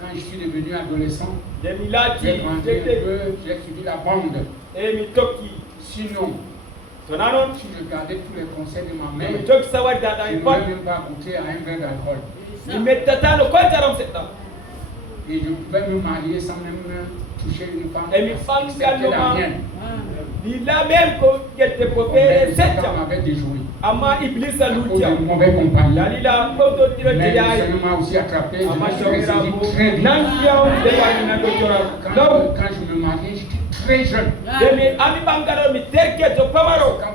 quand je suis devenu adolescent, j'ai grandi un peu, j'ai suivi la bande. Sinon, si je gardais tous les conseils de ma mère, je ne pouvais même pas goûter à un verre d'alcool. Et je pouvais me marier sans même toucher une femme. C'était la mienne. On m'avait déjoué. À cause de mauvais compagnie. Mais le Seigneur m'a aussi attrapé. Je me suis ressaisi très vite. Quand je me mariais, j'étais très jeune. Quand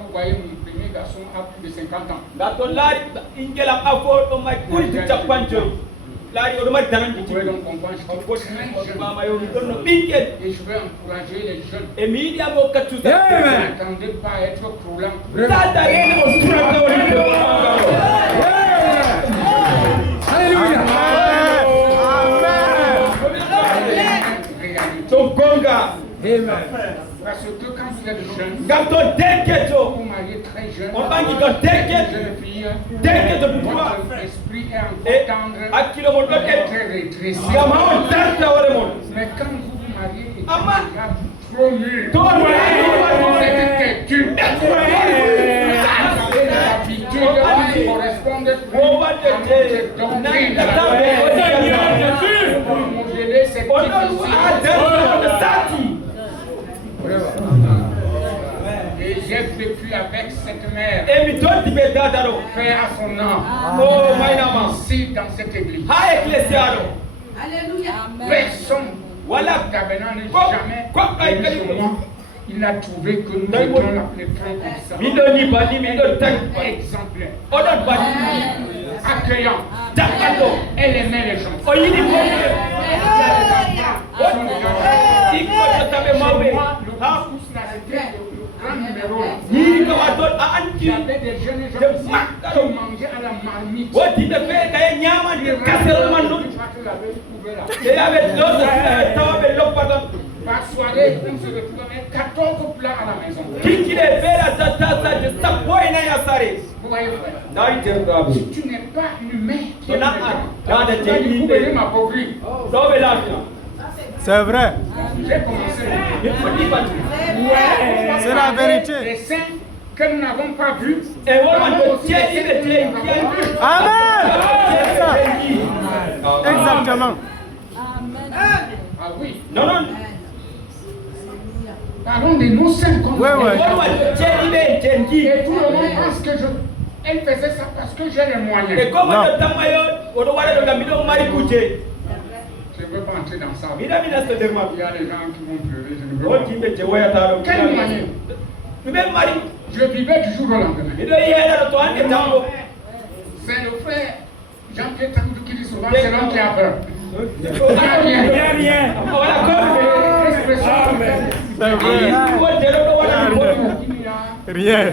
vous voyez mon premier garçon a plus de 50 ans. Vous pouvez donc comprendre, j'étais très jeune. Et je veux encourager les jeunes. Ne m'attendez pas à être croulant. Parce que quand vous êtes jeune, vous vous mariez très jeune, jeune fille, votre esprit est encore tendre, très rétréci. Mais quand vous vous mariez, et trop mûr, c'est têtu. Les habitudes correspondent plus à notre doctrine. Pour modeler cette et j'ai vécu avec cette mère, fait à son âme, ici dans cette église. Alléluia. Personne tabernacle n'est jamais venu sur moi. Il a trouvé que nous étions appelés frères comme ça. Exemplaire, accueillant, elle aimait les gens. Il y avait des jeunes gens qui mangeaient à la marmite. Par soirée, on se retrouve avec 14 plats à la maison. Vous voyez, frère, si tu n'es pas humain, tu pouvez m'appauvrir. C'est vrai. J'ai commencé. C'est la vérité. Les saints que nous n'avons pas vus. Amen. C'est ça. Exactement. Ah oui. Non. Parlons de nos saints comme Ouais. Et tout le monde pense que elle faisait ça parce que j'ai les moyens. Je ne veux pas entrer dans ça. Il y a des gens qui vont pleurer. Je ne veux pas. Quel moyen? Je vivais du jour au lendemain. C'est le frère Jean-Pierre Takoudou qui dit souvent c'est l'homme qui a peur. Il n'y a rien. Rien.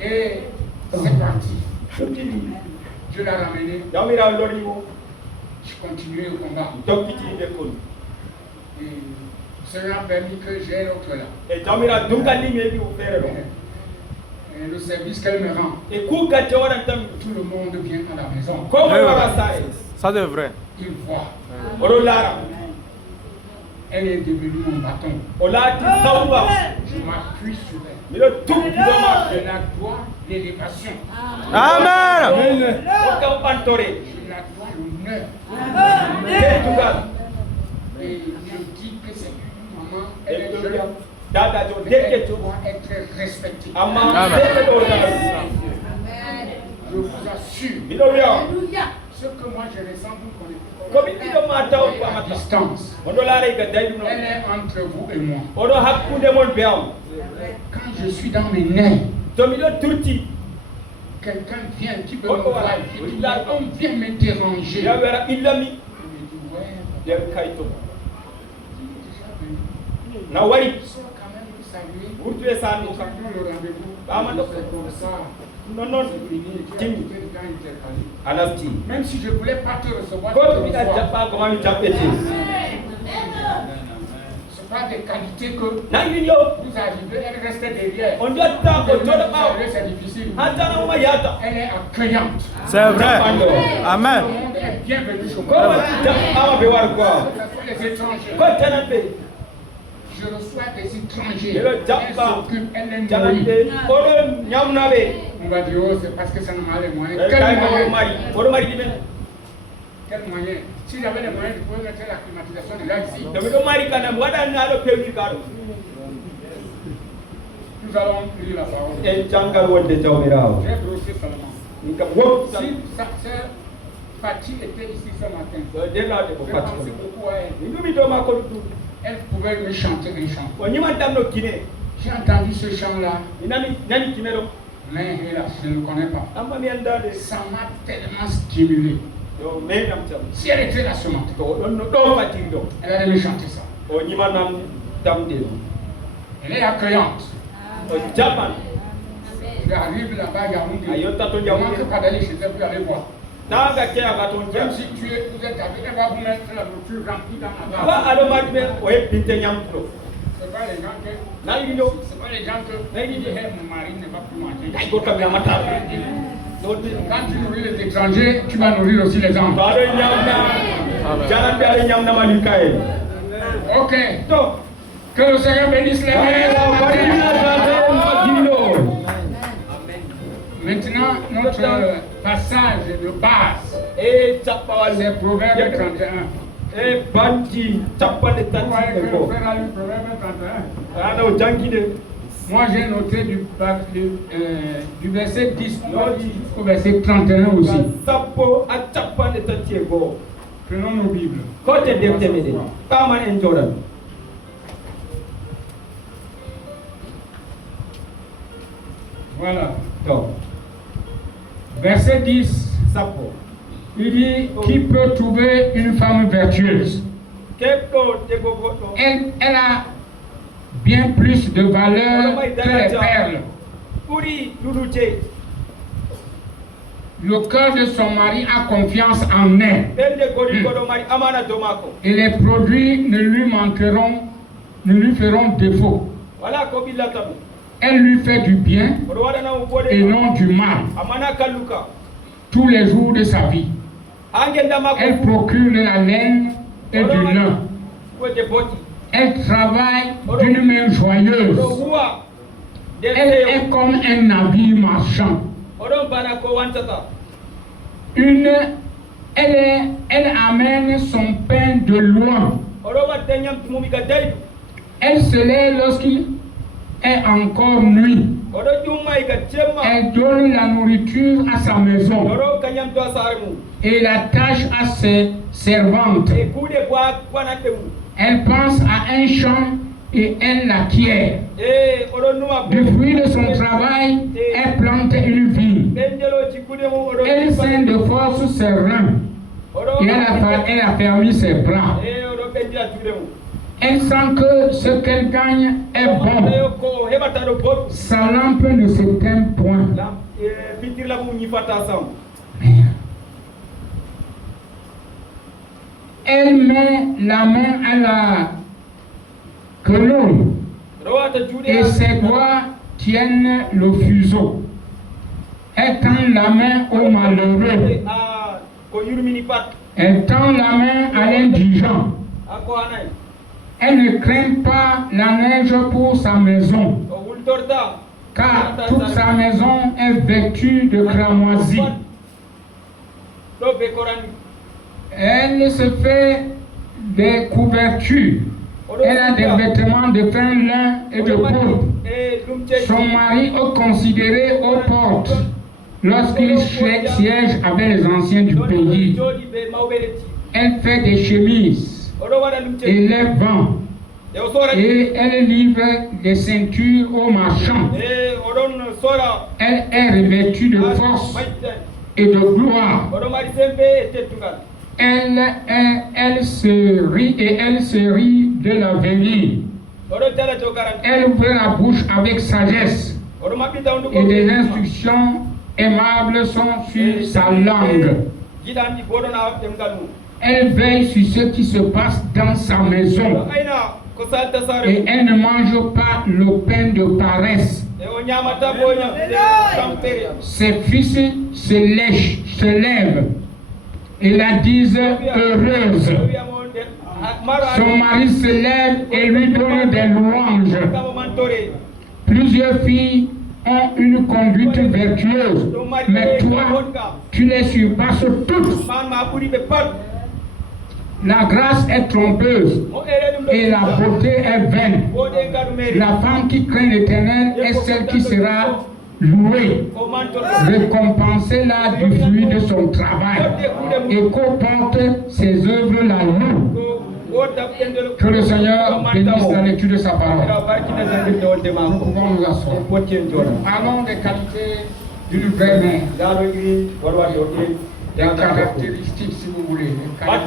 Et c'est parti. Je l'ai ramené. Je continuais au combat. Et cela a permis que j'ai l'autre là. Et le service qu'elle me rend, tout le monde vient à la maison. Ça c'est vrai. Il voit. Elle est devenue mon bâton. Je m'appuie sur elle. Je la dois l'élévation. Amen. Je la dois l'honneur. Et je dis que c'est une maman, elle est jeune. Elle doit être respectée. Je vous assure, ce que moi je ressens, vous connaissez à distance. Elle est entre vous et moi. Quand je suis dans mes nerfs, quelqu'un vient qui veut me voir, on vient me déranger. Je me dis, ouais, quand même vous saluer, nous avions le rendez-vous. C'est comme ça. Non. Même si je ne voulais pas te recevoir, c'est pas pas des qualités que vous Nangino. arrivez, elle reste derrière. On doit t'en C'est difficile. Attends, Elle est accueillante. C'est vrai. Amen. Tout le monde est bienvenu chez comment moi. tu t'as voir quoi? Les étrangers. Quand tu as un pays, Je reçois des étrangers. Et le Elle Jamba, s'occupe, elle est Jalante, nourrie. Oro Nyamnabe, On va dire, oh, c'est parce que ça n'a pas les moyens. Oro Mari Dimen, Quel moyen? Si j'avais les moyens, je pouvais mettre la climatisation déjà ici. Davido Mari Kanam, Wada Nalo Pevicaro, Nous allons lire la parole. et Jangal Wonde Tamirao. J'ai brossé seulement. Si sa sœur Fatih était ici ce matin, je pensais beaucoup à elle. Elle pouvait me chanter un chant. J'ai entendu ce chant-là, mais hélas, je ne le connais pas. Ça m'a tellement stimulé. Si elle était là ce matin, elle allait me chanter ça. Elle est accueillante. J'arrive là-bas, il y a un manque pas d'aller chez elle pour aller voir. Même si vous êtes avec elle, va vous mettre la nourriture remplie dans la base. C'est pas les gens que mon mari ne va plus manger. Quand tu nourris les étrangers, tu vas nourrir aussi les enfants. Ok. Que le Seigneur bénisse les mères. Maintenant, notre passage de base, c'est Proverbe 31. Pourquoi est-ce que le frère a lu Proverbe 31? Moi j'ai noté du verset 10 au verset 31 aussi. Prenons nos Bibles. Voilà. Verset 10. Il dit, qui peut trouver une femme vertueuse? Elle a bien plus de valeur que les perles. Le cœur de son mari a confiance en elle. Et les produits ne lui feront défaut. Elle lui fait du bien et non du mal tous les jours de sa vie. Elle procure la laine et du lin. Elle travaille d'une main joyeuse. Elle est comme un navire marchand. Elle amène son pain de loin. Elle se lève lorsqu'il est encore nuit. Elle donne la nourriture à sa maison et la tâche à ses servantes. Elle pense à un champ et elle l'acquiert. Du fruit de son travail, elle plante une vigne. Elle scinde de force ses reins et elle a fermé ses bras. Elle sent que ce qu'elle gagne est bon. Sa lampe ne s'éteint point. Elle met la main à la quenouille et ses doigts tiennent le fuseau. Elle tend la main au malheureux. Elle tend la main à l'indigent. Elle ne craint pas la neige pour sa maison, car toute sa maison est vêtue de cramoisie. Elle se fait des couvertures. Elle a des vêtements de fin lin et de pourpre. Son mari est considéré aux portes lorsqu'il siège avec les anciens du pays. Elle fait des chemises et les vend. Et elle livre des ceintures aux marchands. Elle est revêtue de force et de gloire. Elle se rit et elle se rit de l'avenir. Elle ouvre la bouche avec sagesse et des instructions aimables sont sur sa langue. Elle veille sur ce qui se passe dans sa maison Et elles ne mangent pas le pain de paresse. Ses fils se lèvent et la disent heureuse. Son mari se lève et lui donne des louanges. Plusieurs filles ont une conduite vertueuse, mais toi, tu les surpasses toutes. La grâce est trompeuse et la beauté est vaine. La femme qui craint l'Éternel est celle qui sera louée. Récompensez-la du fruit de son travail et qu'au ses œuvres la louent. Que le Seigneur bénisse la lecture de sa parole. Nous pouvons nous asseoir. Parlons des qualités d'une vraie mère. Des caractéristiques, si vous voulez. On ne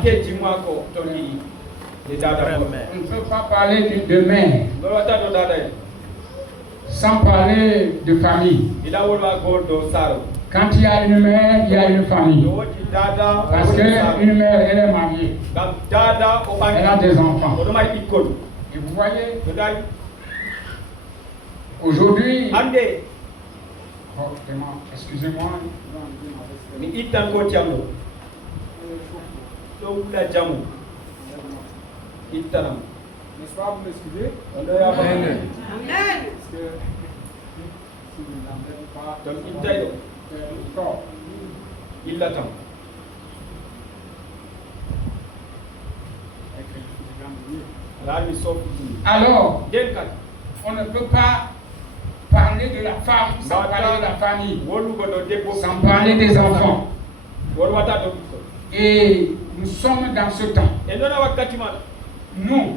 peut pas parler de mère sans parler de famille. Quand il y a une mère, il y a une famille. Parce qu'une mère, elle est mariée. Elle a des enfants. Et vous voyez, aujourd'hui, excusez-moi. N'est-ce pas, vous m'excusez? Amen. Il l'attend. Alors, on ne peut pas parler de la femme sans parler de la famille, sans parler des enfants. Et nous sommes dans ce temps. Nous,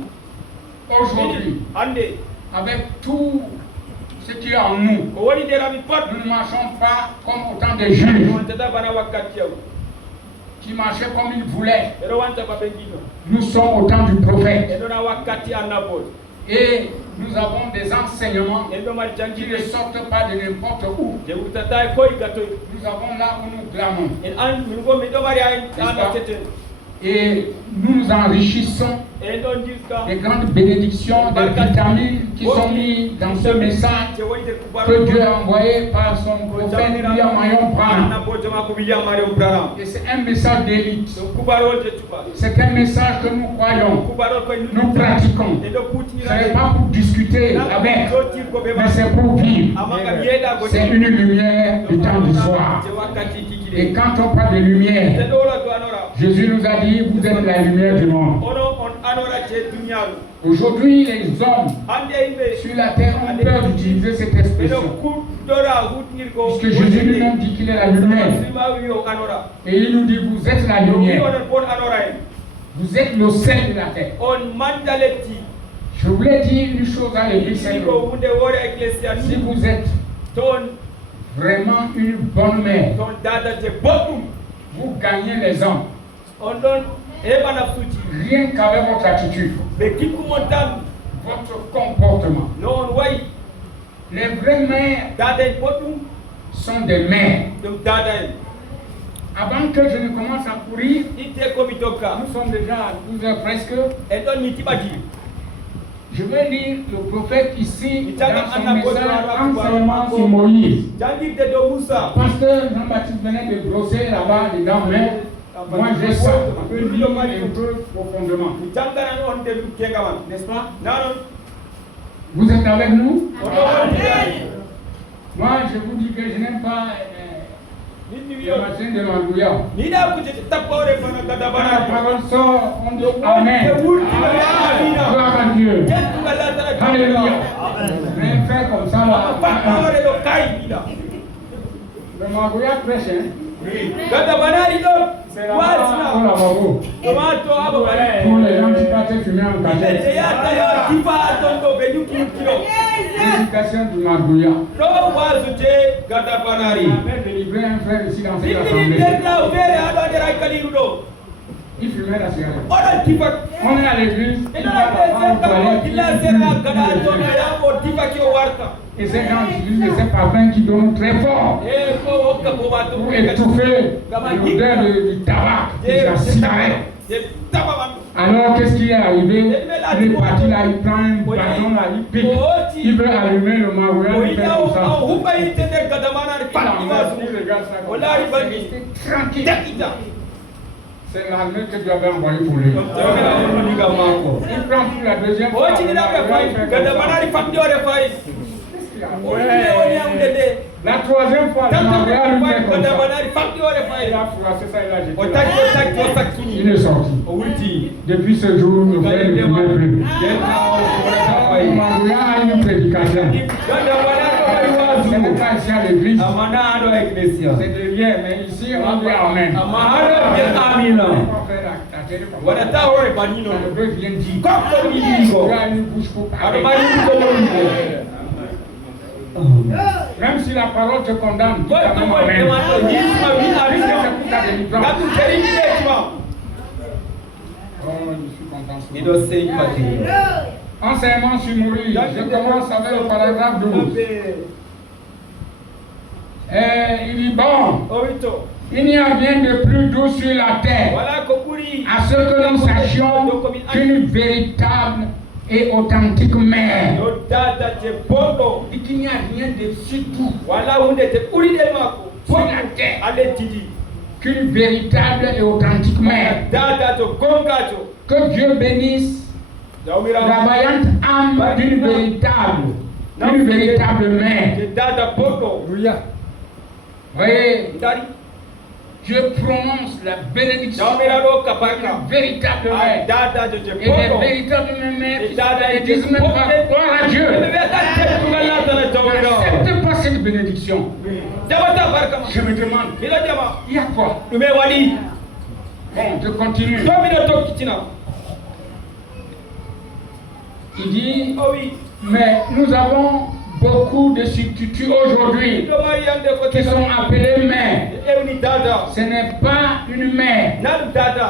aujourd'hui, avec tout ce qui est en nous, nous ne marchons pas comme autant de juges qui marchaient comme ils voulaient. Nous sommes au temps du prophète. Et nous avons des enseignements qui ne sortent pas de n'importe où. Nous avons là où nous clamons. Et nous nous enrichissons des grandes bénédictions, des vitamines qui sont mises dans ce message que Dieu a envoyé par son prophète William Marion Branham. Et c'est un message d'élite. C'est un message que nous croyons, nous pratiquons. Ce n'est pas pour discuter avec, mais c'est pour vivre. C'est une lumière du temps du soir. Et quand on parle de lumière, Jésus nous a dit, vous êtes la lumière du monde. Aujourd'hui, les hommes sur la terre ont peur d'utiliser cette expression. Puisque Jésus lui-même dit qu'il est la lumière. Et il nous dit, vous êtes la lumière. Vous êtes le sel de la terre. Je voulais dire une chose à l'église. Si vous êtes vraiment une bonne mère, vous gagnez les hommes. Rien qu'avec votre attitude, votre comportement. Les vraies mères sont des mères. Avant que je ne commence à courir, nous sommes déjà à 12h presque. Je vais lire le prophète ici dans son message enseignement sur Moïse. Pasteur Jean-Baptiste venait de brosser là-bas dedans, mais moi j'ai ça. On peut lire un peu profondément. N'est-ce pas? Vous êtes avec nous? Moi je vous dis que je n'aime pas le matin de Mangouya. Quand la parole sort, on dit Amen. Gloire à Dieu. Alléluia. Mais faire comme ça là. Le Mangouya prêche, hein? C'est la parole pour les gens qui partent fumer en cachette. L'éducation du Mangouya. J'ai délivré un frère ici dans cette assemblée. Il fumait la cigarette. On est à l'église. Et ces gens utilisent de ces parfums qui donnent très fort pour étouffer l'odeur du tabac, de la cigarette. Alors qu'est-ce qui est arrivé? Il est parti là, il prend un bâton là, il pique. Il veut allumer le maroulin, il fait comme ça. Tranquille. C'est l'armée que Dieu avait envoyé pour lui. Il prend pour la deuxième fois. La troisième fois, le mariage lui fait comme ça. Il a froissé ça, il a jeté. Il est sorti. Depuis ce jour, le frère ne pouvait plus. Le mariage a une prédication. Ce n'est pas ici à l'église. C'est de bien, mais ici on dit Amen. Le Dieu vient dire. Il a une bouche pour parler. Même si la parole te condamne, tu as même Amen. Je suis content. Enseignement sur mourir. Je commence avec le paragraphe 12. Il dit bon, il n'y a rien de plus doux sur la terre à ce que nous sachions qu'une véritable et authentique mère. Et qu'il n'y a rien de si doux sur la terre qu'une véritable et authentique mère. Que Dieu bénisse la vaillante âme d'une véritable mère. Voyez, Dieu prononce la bénédiction d'une véritable mère. Et les véritables mères qui ne disent même pas gloire à Dieu. N'accepte pas cette bénédiction. Je me demande, il y a quoi? Bon, je continue. Il dit, mais nous avons beaucoup de substituts aujourd'hui qui sont appelés mères. Ce n'est pas une mère.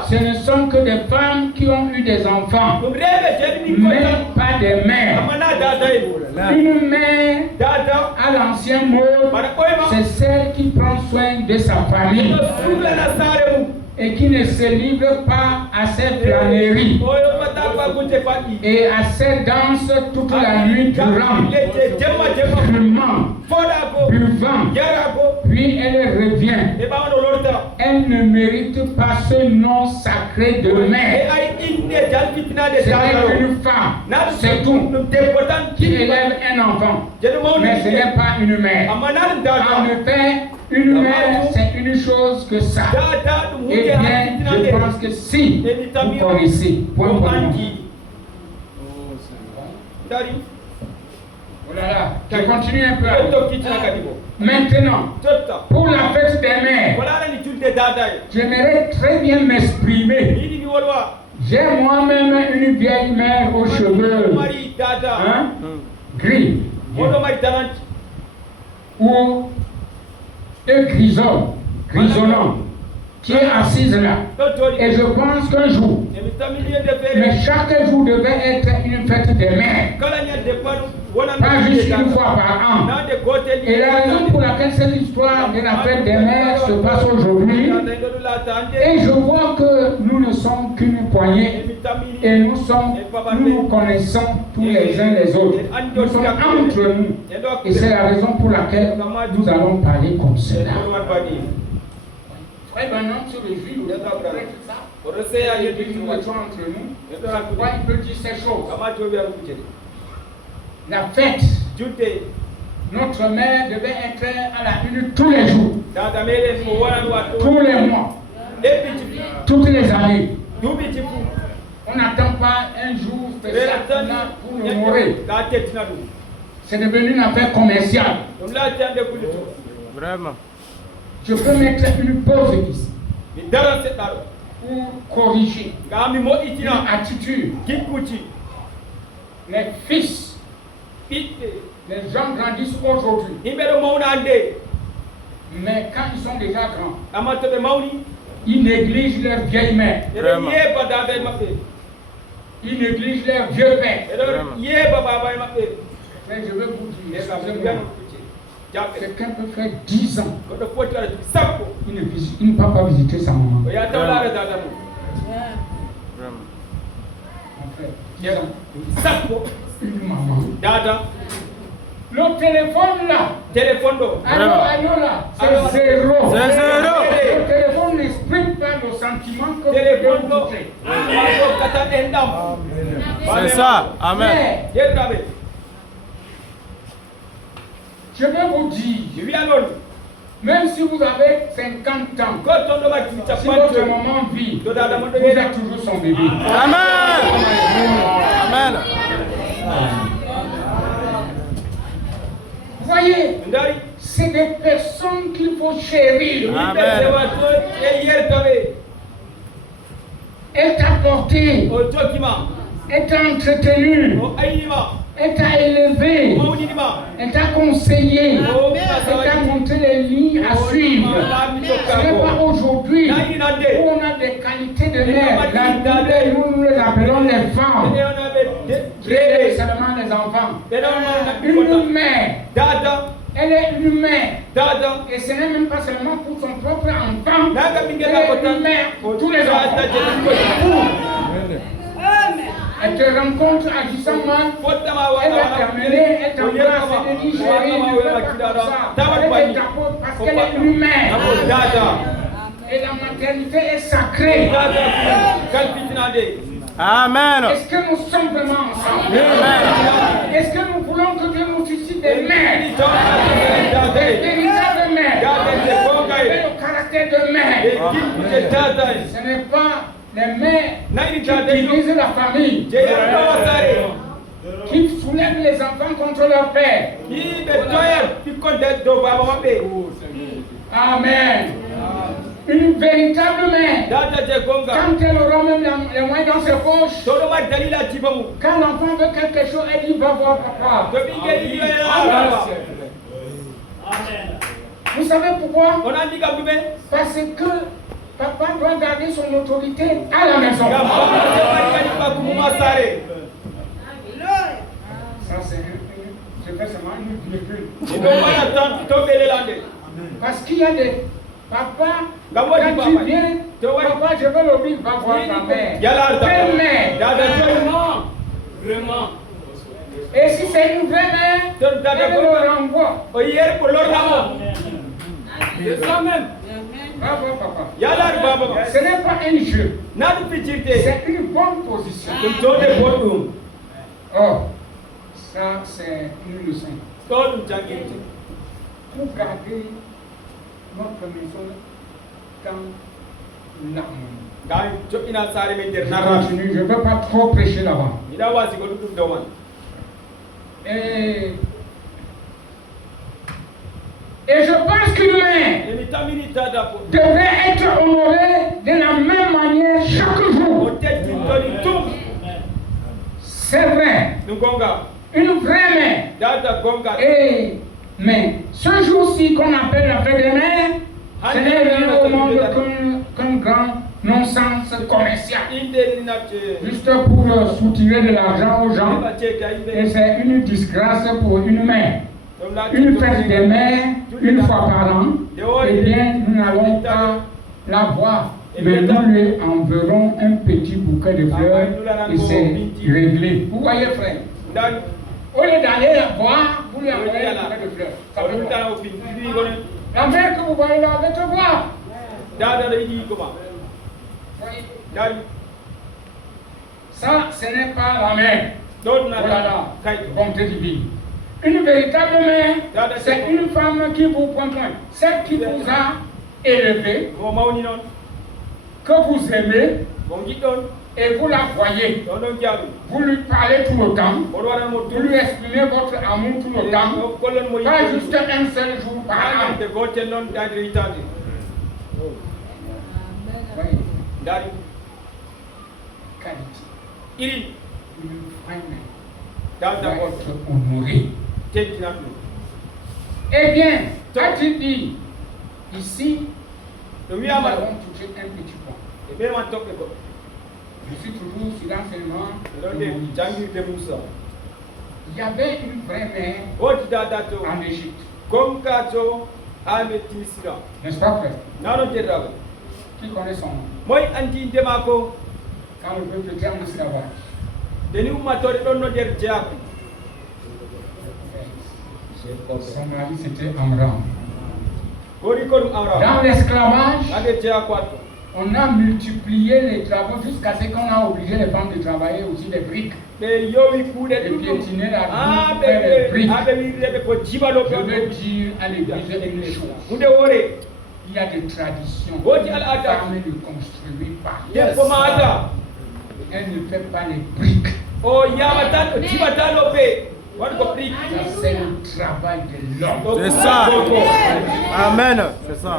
Ce ne sont que des femmes qui ont eu des enfants, mais pas des mères. Une mère, à l'ancien mot, c'est celle qui prend soin de sa famille et qui ne se livre pas à ses flâneries et à ses danses toute la nuit durant, buvant, puis elle revient. Elle ne mérite pas ce nom sacré de mère. C'est une femme, c'est tout, qui élève un enfant, mais ce n'est pas une mère. En effet, une mère, c'est une chose que ça. Eh bien, je pense que si vous connaissez, voilà, je continue un peu. Maintenant, pour la fête des mères, j'aimerais très bien m'exprimer. J'ai moi-même une vieille mère aux cheveux gris ou grisonnant, qui est assise là. Et je pense qu'un jour, mais chaque jour devait être une fête des mères, pas juste une fois par an. Et la raison pour laquelle cette histoire de la fête des mères se passe aujourd'hui, et je vois que nous ne sommes qu'une poignée, et nous nous connaissons tous les uns les autres. Nous sommes entre nous, et c'est la raison pour laquelle nous allons parler comme cela. Frère Branham se réjouit de ça. Nous étions entre nous. Pourquoi il peut dire ces choses? La fête, notre mère devait être à la une tous les jours, tous les mois, toutes les années. On n'attend pas un jour spécial pour nous mourir. C'est devenu une affaire commerciale. Vraiment. Je peux mettre une pause ici pour corriger une attitude. Les fils, les gens grandissent aujourd'hui, mais quand ils sont déjà grands, ils négligent leur vieille mère. Ils négligent leur vieux père. Mais je veux vous dire, quelqu'un peut faire 10 ans. Il ne peut pas visiter sa maman. Une maman. Dada. Le téléphone là. Téléphone Allô là. C'est zéro. C'est zéro. Le téléphone n'exprime pas le sentiment que Téléphone vous avez. C'est ça. Amen. Mais, je vais vous dire, même si vous avez 50 ans, si votre maman vit, vous êtes toujours son bébé. Amen. Amen. Vous voyez, c'est des personnes qu'il faut chérir. Elle t'a porté, elle t'a entretenu, elle t'a élevé, elle t'a conseillé, elle t'a montré les lignes à suivre. Ce n'est pas aujourd'hui où on a des qualités de mère. La Bible, nous les appelons les femmes. C'est seulement les enfants. Une mère, elle est une mère. Et ce n'est même pas seulement pour son propre enfant. Elle est une mère pour tous les enfants. Elle te rencontre agissant mal, elle va terminer, elle t'embrasse, elle te dit chérie, ne fais pas comme ça. Elle te tapote parce qu'elle est humaine. Et la maternité est sacrée. Amen. Est-ce que nous sommes vraiment ensemble? Est-ce que nous voulons que Dieu nous suscite des mères, des véritables mères, avec le caractère de mère? Ce n'est pas les mères qui utilisent la famille, qui soulèvent les enfants contre leur père. Amen. Une véritable mère, quand elle aura même les moyens dans ses poches, quand l'enfant veut quelque chose, elle dit va voir papa. Vous savez pourquoi? Parce que papa doit garder son autorité à la maison. Ça c'est je fais seulement une véhicule. Parce qu'il y a des papas, quand tu viens, papa je veux le dire, va voir ta mère. Quelle mère? Vraiment. Et si c'est une vraie mère, elle le renvoie. C'est ça même. Bravo papa. Ce n'est pas un jeu. C'est une bonne position. Oh, ça c'est une leçon. Pour garder notre maison dans l'amour. Je ne veux pas trop prêcher là-bas. Et je pense qu'une mère devrait être honorée de la même manière chaque jour. C'est vrai. Une vraie mère. Mais ce jour-ci qu'on appelle la fête des mères, ce n'est rien au monde qu'un grand non-sens commercial. Juste pour soutirer de l'argent aux gens. Et c'est une disgrâce pour une mère. Une fête des mères, une fois par an, eh bien, nous n'allons pas la voir. Mais nous lui enverrons un petit bouquet de fleurs et c'est réglé. Vous voyez, frère? Au lieu d'aller la voir, vous lui envoyez un bouquet de fleurs. Ça veut quoi? La mère que vous voyez là, elle va te voir. Ça, ce n'est pas la mère. Voilà, bonté divine. Une véritable mère, c'est une femme qui vous prend soin, celle qui vous a élevé, que vous aimez, et vous la voyez. Vous lui parlez tout le temps, vous lui exprimez votre amour tout le temps, pas juste un seul jour par an. Qualité. Une vraie mère doit être honorée. Eh bien, as-tu dit, ici, nous allons toucher un petit point. Je suis toujours sur l'enseignement de Moïse. Il y avait une vraie mère en Égypte. N'est-ce pas, frère? Qui connaît son nom? Quand le peuple était en esclavage. Son mari c'était Amram. Dans l'esclavage, on a multiplié les travaux jusqu'à ce qu'on a obligé les femmes de travailler aussi des briques. De piétiner la vie, faire les briques. Je veux dire à l'église une chose. Il y a des traditions. Les femmes ne construisent pas. Elle ne fait pas les briques. C'est le travail de l'homme. C'est ça. Amen. C'est ça.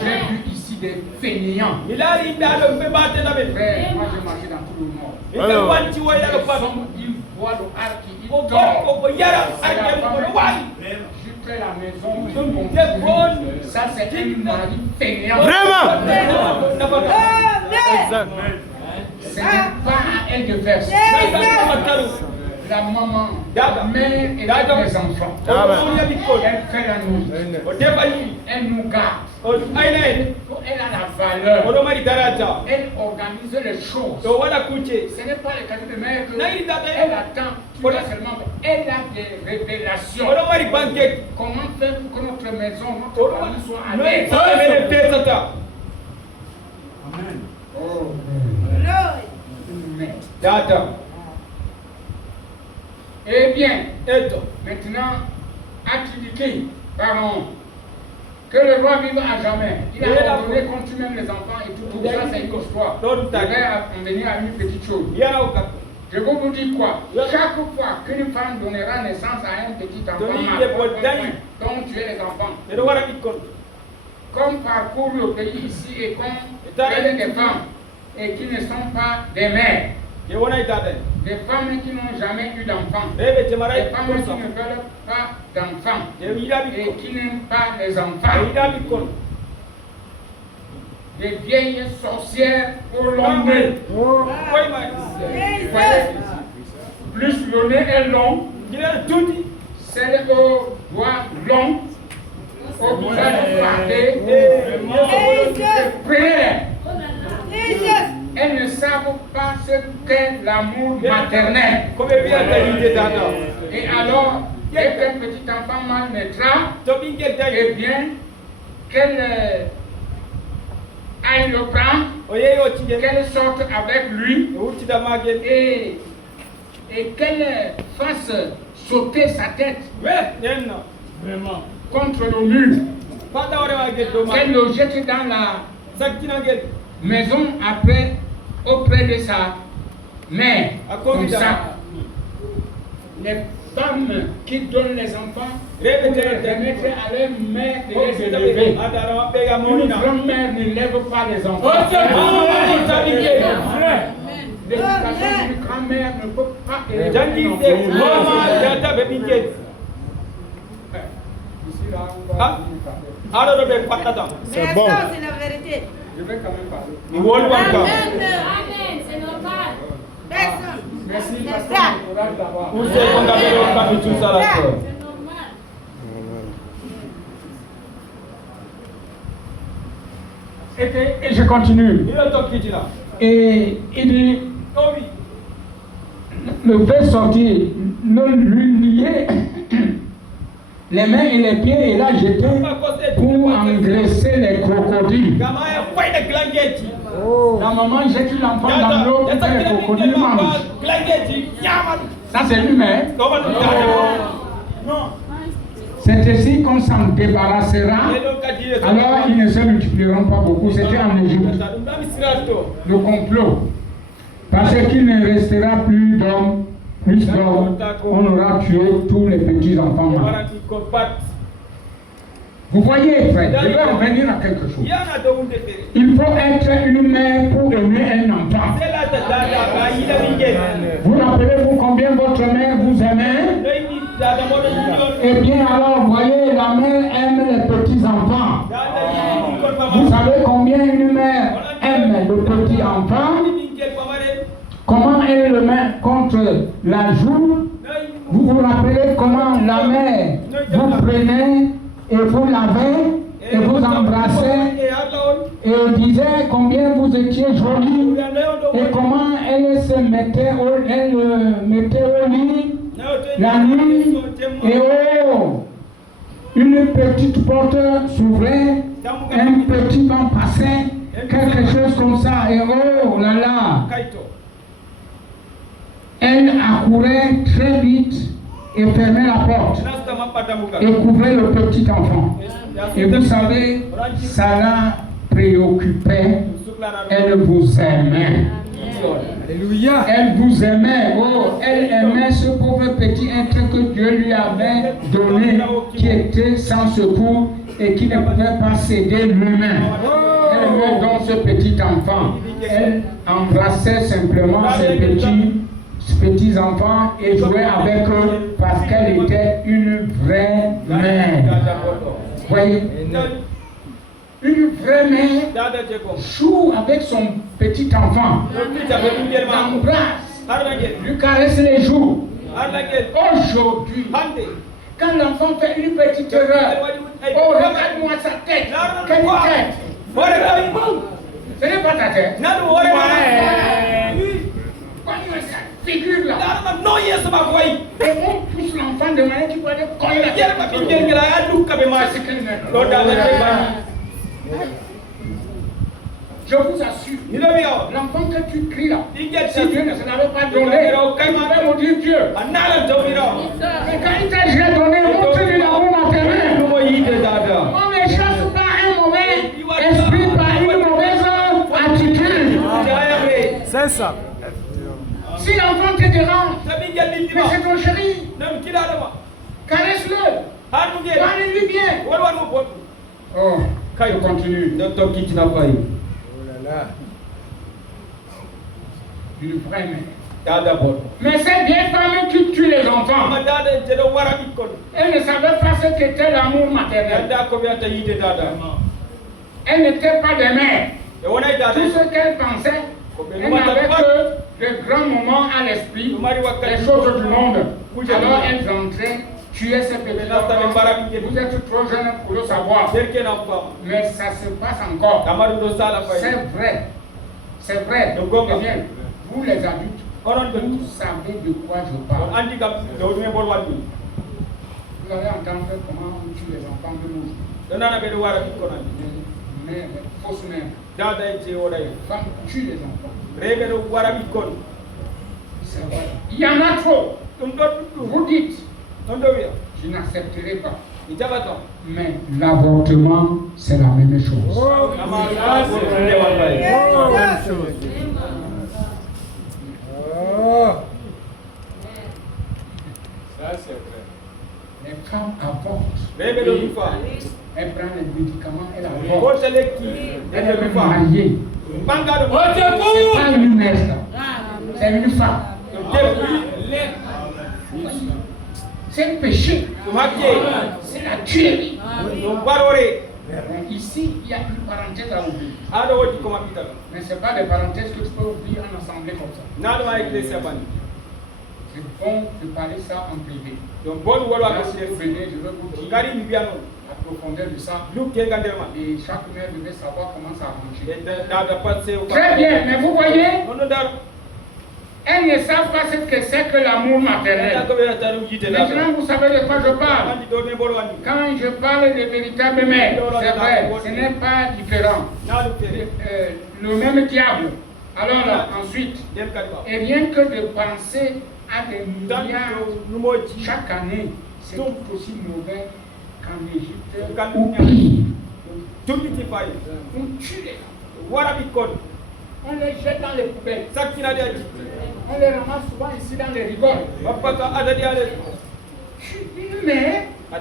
J'ai vu ici des fainéants. Frère, moi j'ai marché dans tout le monde. Ils voient le arc, ils dorment. C'est la femme. Je fais la maison. Ça c'est un mari fainéant. Vraiment. Exact. Ce n'est pas à elle de faire ça. La maman, la mère et les enfants. Elle fait la nourriture. Elle nous garde. Elle a la valeur. Elle organise les choses. Ce n'est pas le cadeau de mère elle attend. Seulement, elle a des révélations. Comment faire pour que notre maison, notre famille soit à l'aise. Amen. Oh. Eh bien, maintenant, as-tu dit qui, parents, que le roi vive à jamais. Il a ordonné qu'on tue même les enfants et tout ça, c'est une histoire. Je vais en venir à une petite chose. Je vais vous dire quoi? Chaque fois qu'une femme donnera naissance à un petit enfant, donc tuer les enfants, comme parcourt le pays ici et qu'on traite des femmes et qui ne sont pas des mères. Des femmes qui n'ont jamais eu d'enfants, des femmes qui ne veulent pas d'enfants et qui n'aiment pas les enfants, des vieilles sorcières pour l'homme. Plus le nez est long, celle au doigt long, au visage fardé, prière. Elles ne savent pas ce qu'est l'amour maternel. Et alors, dès qu'un petit enfant mal naîtra, eh bien, qu'elle aille le prendre, qu'elle sorte avec lui et qu'elle fasse sauter sa tête contre le mur. Qu'elle le jette dans la maison après auprès de sa mère. Comme ça, les femmes qui donnent les enfants pour les remettre à leur mère de les élever. Une grand-mère ne lève pas les enfants. L'éducation d'une grand-mère ne peut pas élever les enfants. C'est bon. C'est la vérité. Je vais quand même parler. Amen, c'est normal. Merci, C'est pasteur, ça. du courage d'avoir. C'est normal. Et je continue. Et il dit, le verset sortir, ne lui lier les mains et les pieds et la jeter pour engraisser les crocodiles. La maman jette l'enfant dans l'eau pour que les crocodiles mangent. Ça c'est l'humain. C'est ainsi qu'on s'en débarrassera. Alors ils ne se multiplieront pas beaucoup. C'était en Égypte. Le complot. Parce qu'il ne restera plus d'hommes. Plus d'hommes. On aura tué tous les petits enfants. Vous voyez, frère, je vais revenir à quelque chose. Il faut être une mère pour aimer un enfant. Vous rappelez-vous combien votre mère vous aimait? Eh bien alors, voyez, la mère aime les petits enfants. Vous savez combien une mère aime le petit enfant? Comment elle le met contre la joue? Vous vous rappelez comment la mère vous prenait et vous lavez et vous embrassez et disait combien vous étiez jolie et comment elle se mettait au lit la nuit et oh, une petite porte s'ouvrait, un petit banc passait, quelque chose comme ça et oh là là, elle accourait très vite et fermait la porte et couvrait le petit enfant. Et vous savez, ça la préoccupait. Elle vous aimait. Alléluia. Elle vous aimait. Oh, elle aimait ce pauvre petit être que Dieu lui avait donné, qui était sans secours et qui ne pouvait pas s'aider lui-même. Elle aimait donc ce petit enfant. Elle embrassait simplement ses petits enfants et jouait avec eux parce qu'elle était une vraie mère. Voyez, une vraie mère joue avec son petit enfant, l'embrasse, lui caresse les joues. Aujourd'hui, quand l'enfant fait une petite erreur, oh regarde-moi sa tête, quelle tête! Ce n'est pas ta tête. Figure là. Et on pousse l'enfant de manière qu'il peut aller coller la tête. C'est ce qu'elle je vous assure, l'enfant que tu cries là, si Dieu ne se l'avait pas donné, il m'avait maudit Dieu. Mais quand il t'a déjà donné, montre-lui l'amour maternel. On ne chasse pas un mauvais esprit par une mauvaise attitude. C'est ça. Si l'enfant te dérange, mais c'est ton chéri, caresse-le, parle-lui bien. Oh, je continue. Une vraie mère. Mais cette vieille femme qui tue les enfants, elle ne savait pas ce qu'était l'amour maternel. Elle n'était pas des mères. Tout ce qu'elle pensait, elle n'avait que de grands moments à l'esprit, les choses du monde. Alors elle rentrait, tuait ses petits enfants. Vous êtes trop jeune pour le savoir. Mais ça se passe encore. C'est vrai. C'est vrai. Eh bien, vous les adultes, vous savez de quoi je parle. Vous allez entendre comment on tue les enfants de nos jours. Mais fausse mère. Femme tue les enfants. C'est vrai. Il y en a trop. Vous dites, je n'accepterai pas. Mais l'avortement, c'est la même chose. Ça, c'est vrai. Les femmes avortent. Elle prend les médicaments, elle avorte. Elle est même mariée. C'est pas une mère, c'est une femme. C'est un péché. C'est la tuerie. Ici, il y a une parenthèse à ouvrir. Mais ce n'est pas des parenthèses que tu peux ouvrir en assemblée comme ça. C'est bon de parler ça en privé. Donc, là, si vous venez, je vais vous dire la profondeur de ça. Et chaque mère devait savoir comment ça marche. Très bien, mais vous voyez, elles ne savent pas ce que c'est que l'amour maternel. Maintenant, vous savez de quoi je parle. Quand je parle de véritable mère, c'est vrai, ce n'est pas différent. Le même diable. Alors là, ensuite, et rien que de penser à des milliards chaque année, c'est tout aussi mauvais qu'en Égypte ou pire. On tue les gens. On les jette dans les poubelles. On les ramasse souvent ici dans les rigoles. Une mère, un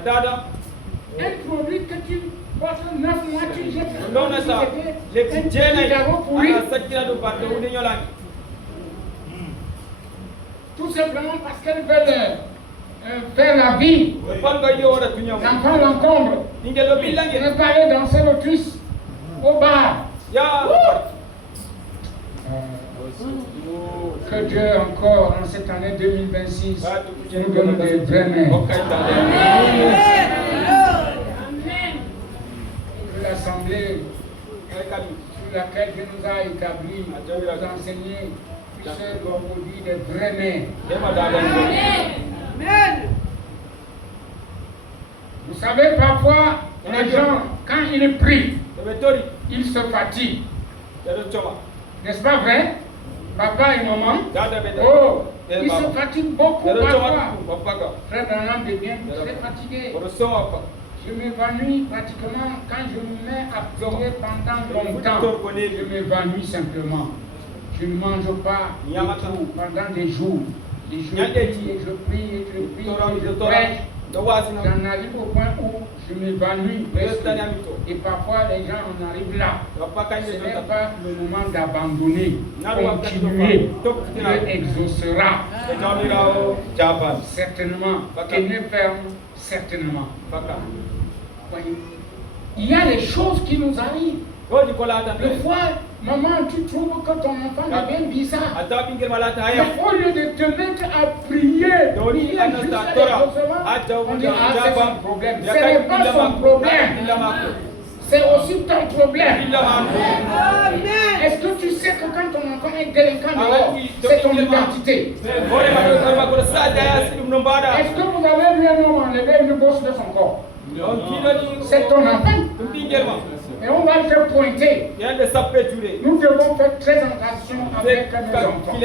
produit que tu portes 9 mois, tu jettes. Tout simplement parce qu'elles veulent faire la vie. L'enfant l'encombre. On ne pas aller danser l'autrice au bar. Que Dieu encore en cette année 2026 nous donne des vrais mères. Que l'Assemblée laquelle Dieu nous a établis, nous enseigner, puisse nous produire des vrais mères. Amen. Vous savez, parfois, les gens, quand ils prient, ils se fatiguent. N'est-ce pas vrai? Papa et maman, oh, ils se fatiguent beaucoup parfois. Frère Branham devient très fatigué. Je m'évanouis pratiquement quand je me mets à prier pendant longtemps. Je m'évanouis simplement. Je ne mange pas du tout pendant des jours. Et je prie, et je prêche. J'en arrive au point où je m'évanouis. Et parfois les gens en arrivent là. Ce n'est pas le moment d'abandonner. Continuez. Dieu exaucera. Certainement. Tenez ferme. Certainement. Il y a des choses qui nous arrivent. Des fois, maman, tu trouves que ton enfant devient bizarre. Mais au lieu de te mettre à prier, on dit c'est son problème. Ce n'est pas son problème. C'est aussi ton problème. Est-ce que tu sais que quand ton enfant est délinquant dehors, c'est ton identité? Est-ce que vous avez vu un homme enlever une bosse de son corps? C'est ton enfant. Et on va te pointer. Nous devons faire très attention avec nos enfants.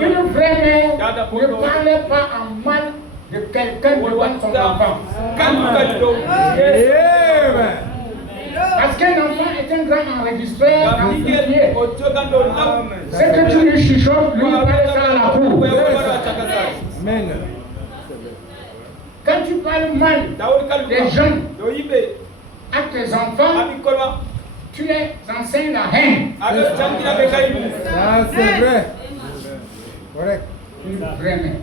Une vraie mère ne parle pas en mal de quelqu'un devant son enfant. Parce qu'un enfant est un grand enregistreur dans ses pieds. Ce que tu lui chuchotes, lui parle ça à la cour. Quand tu parles mal des gens à tes enfants, tu les enseignes la haine. Ça, c'est vrai. Correct. Une vraie mère.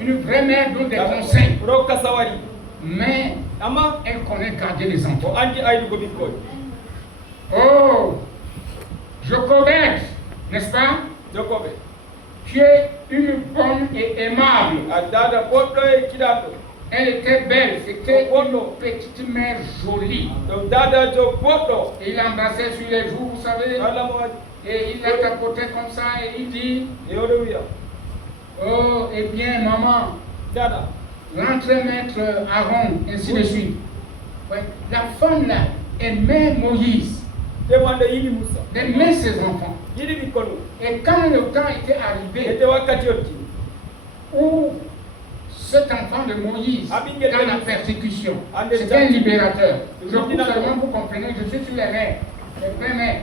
Une vraie mère donne des conseils. Mais elle connaît garder les enfants. Oh, Jochebed, n'est-ce pas? Tu es une bonne et aimable. Elle était belle, c'était une petite mère jolie. Et il l'embrassait sur les joues, vous savez. Et il la tapotait comme ça et il dit, oh, eh bien, maman, rentre mettre Aaron, ainsi de suite. Ouais. La femme là aimait Moïse, aimait ses enfants. Et quand le temps était arrivé, où cet enfant de Moïse, dans la persécution, c'était un libérateur. Je vous seulement vous comprenez, je suis sur les mers, les vraies.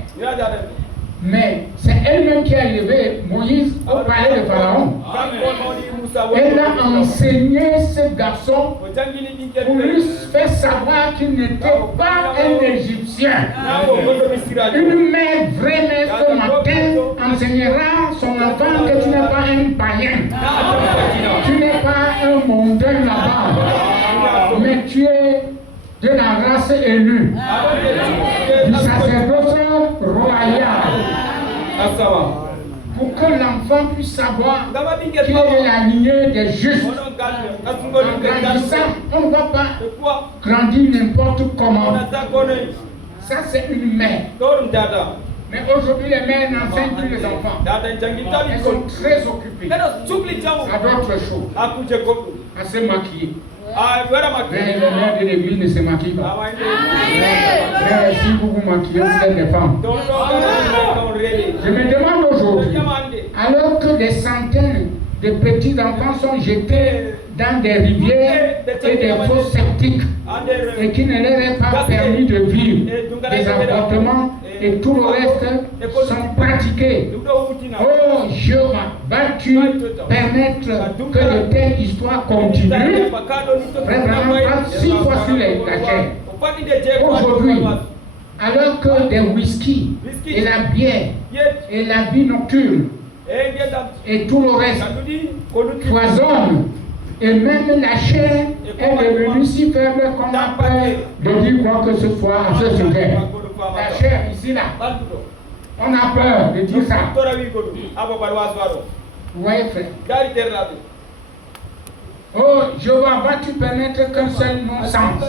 Mais c'est elle-même qui a élevé Moïse au palais de Pharaon. Elle a enseigné ce garçon pour lui faire savoir qu'il n'était pas un Égyptien. Une mère, vraie mère, ce matin enseignera son enfant que tu n'es pas un païen. Tu n'es pas un mondain là-bas, mais tu es de la race élue, du sacerdoce royal. Pour que l'enfant puisse savoir qu'il est de la lignée des justes. En grandissant, on ne va pas grandir n'importe comment. Ça, c'est une mère. Mais aujourd'hui, les mères n'enseignent plus les enfants. Elles sont très occupées à d'autres choses, à se maquiller. Mais les mères de l'église ne se maquillent pas. Mais si vous vous maquillez, vous êtes des femmes. Je me demande aujourd'hui, alors que des centaines de petits enfants sont jetés dans des rivières et des fosses septiques et qui ne leur est pas permis de vivre, des avortements et tout le reste sont pratiqués. Oh, Jéhovah, vas-tu permettre que de telles histoires continuent? Vraiment, pas 6 fois sur la chaîne. Aujourd'hui, alors que des whisky et la bière et la vie nocturne et tout le reste foisonnent, et même la chair est devenue si faible qu'on a peur de dire quoi que ce soit à ce sujet. La chair ici là, on a peur de dire ça. Vous voyez, frère? Oh, Jéhovah, vas-tu permettre qu'un seul non-sens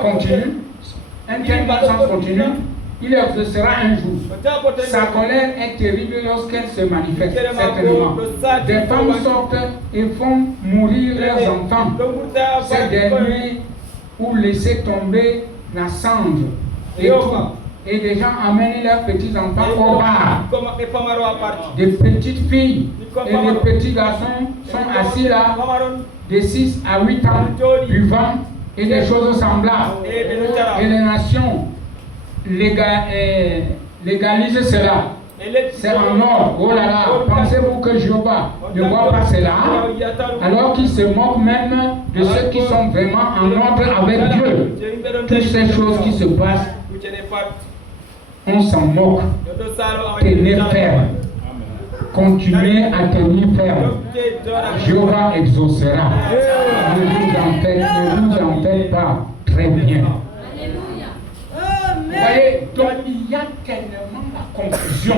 continue? Un tel non-sens continue? il exaucera un jour. Sa colère est terrible lorsqu'elle se manifeste, certainement. Des femmes sortent et font mourir leurs enfants. Ces derniers ou laisser tomber la cendre et des gens amènent leurs petits-enfants au bar. Des petites filles et des petits garçons sont assis là de 6 à 8 ans buvant et des choses semblables. Et les nations légalisent cela. C'est en ordre. Oh là là, pensez-vous que Jéhovah ne voit pas cela? Alors qu'il se moque même de ceux qui sont vraiment en ordre avec Dieu. Toutes ces choses qui se passent, on s'en moque. Tenez ferme. Continuez à tenir ferme. Jéhovah exaucera. Ne vous en faites pas. Très bien. Vous voyez, donc il y a tellement la confusion.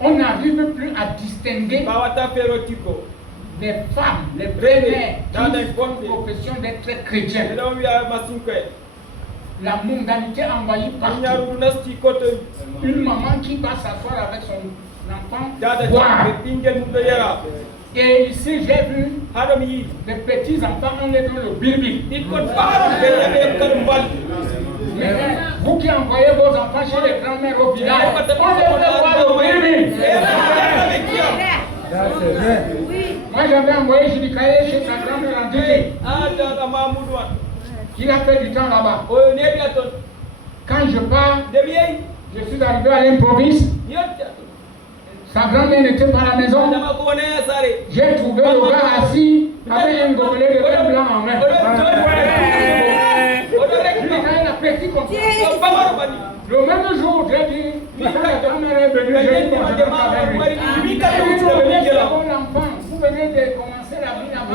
On n'arrive plus à distinguer les femmes, les vraies mères qui font profession d'être chrétiennes. La mondanité envahie partout. Une maman qui va s'asseoir avec son enfant, boire. Et ici, j'ai vu les petits-enfants, on les donne le bibi. Vous qui envoyez vos enfants chez les grands-mères au village, on les fait voir le bibi. Moi, j'avais envoyé Judikaye chez sa grand-mère en Guinée. Il a fait du temps là-bas. Quand je pars, je suis arrivé à l'improviste. Sa grand-mère n'était pas à la maison. J'ai trouvé le gars assis avec un gobelet de vin blanc en main. Il a pété comme ça. Le même jour, j'ai dit, quand la grand-mère est venue, j'ai dit, bon, je rentre avec lui. L'enfant, vous venez de commencer la vie là-bas.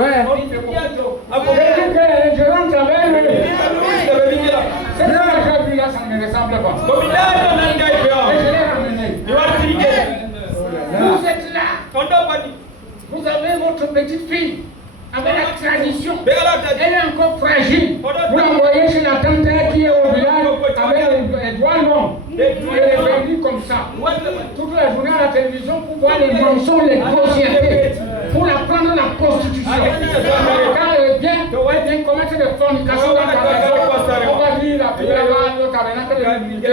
Je rentre avec lui. C'est ça que j'ai vu là, ça ne me ressemble pas. Et je l'ai ramené. Vous êtes là. Vous avez votre petite fille avec la tradition. Elle est encore fragile. Vous l'envoyez chez la tante qui est au village avec les doigts longs. Elle est venue comme ça. Toute la journée à la télévision pour voir les mensonges, les grossièretés. Pour apprendre la prostitution. Quand elle vient commettre des fornications dans ta maison, on va dire la fille là-bas, le tabernacle de l'unité,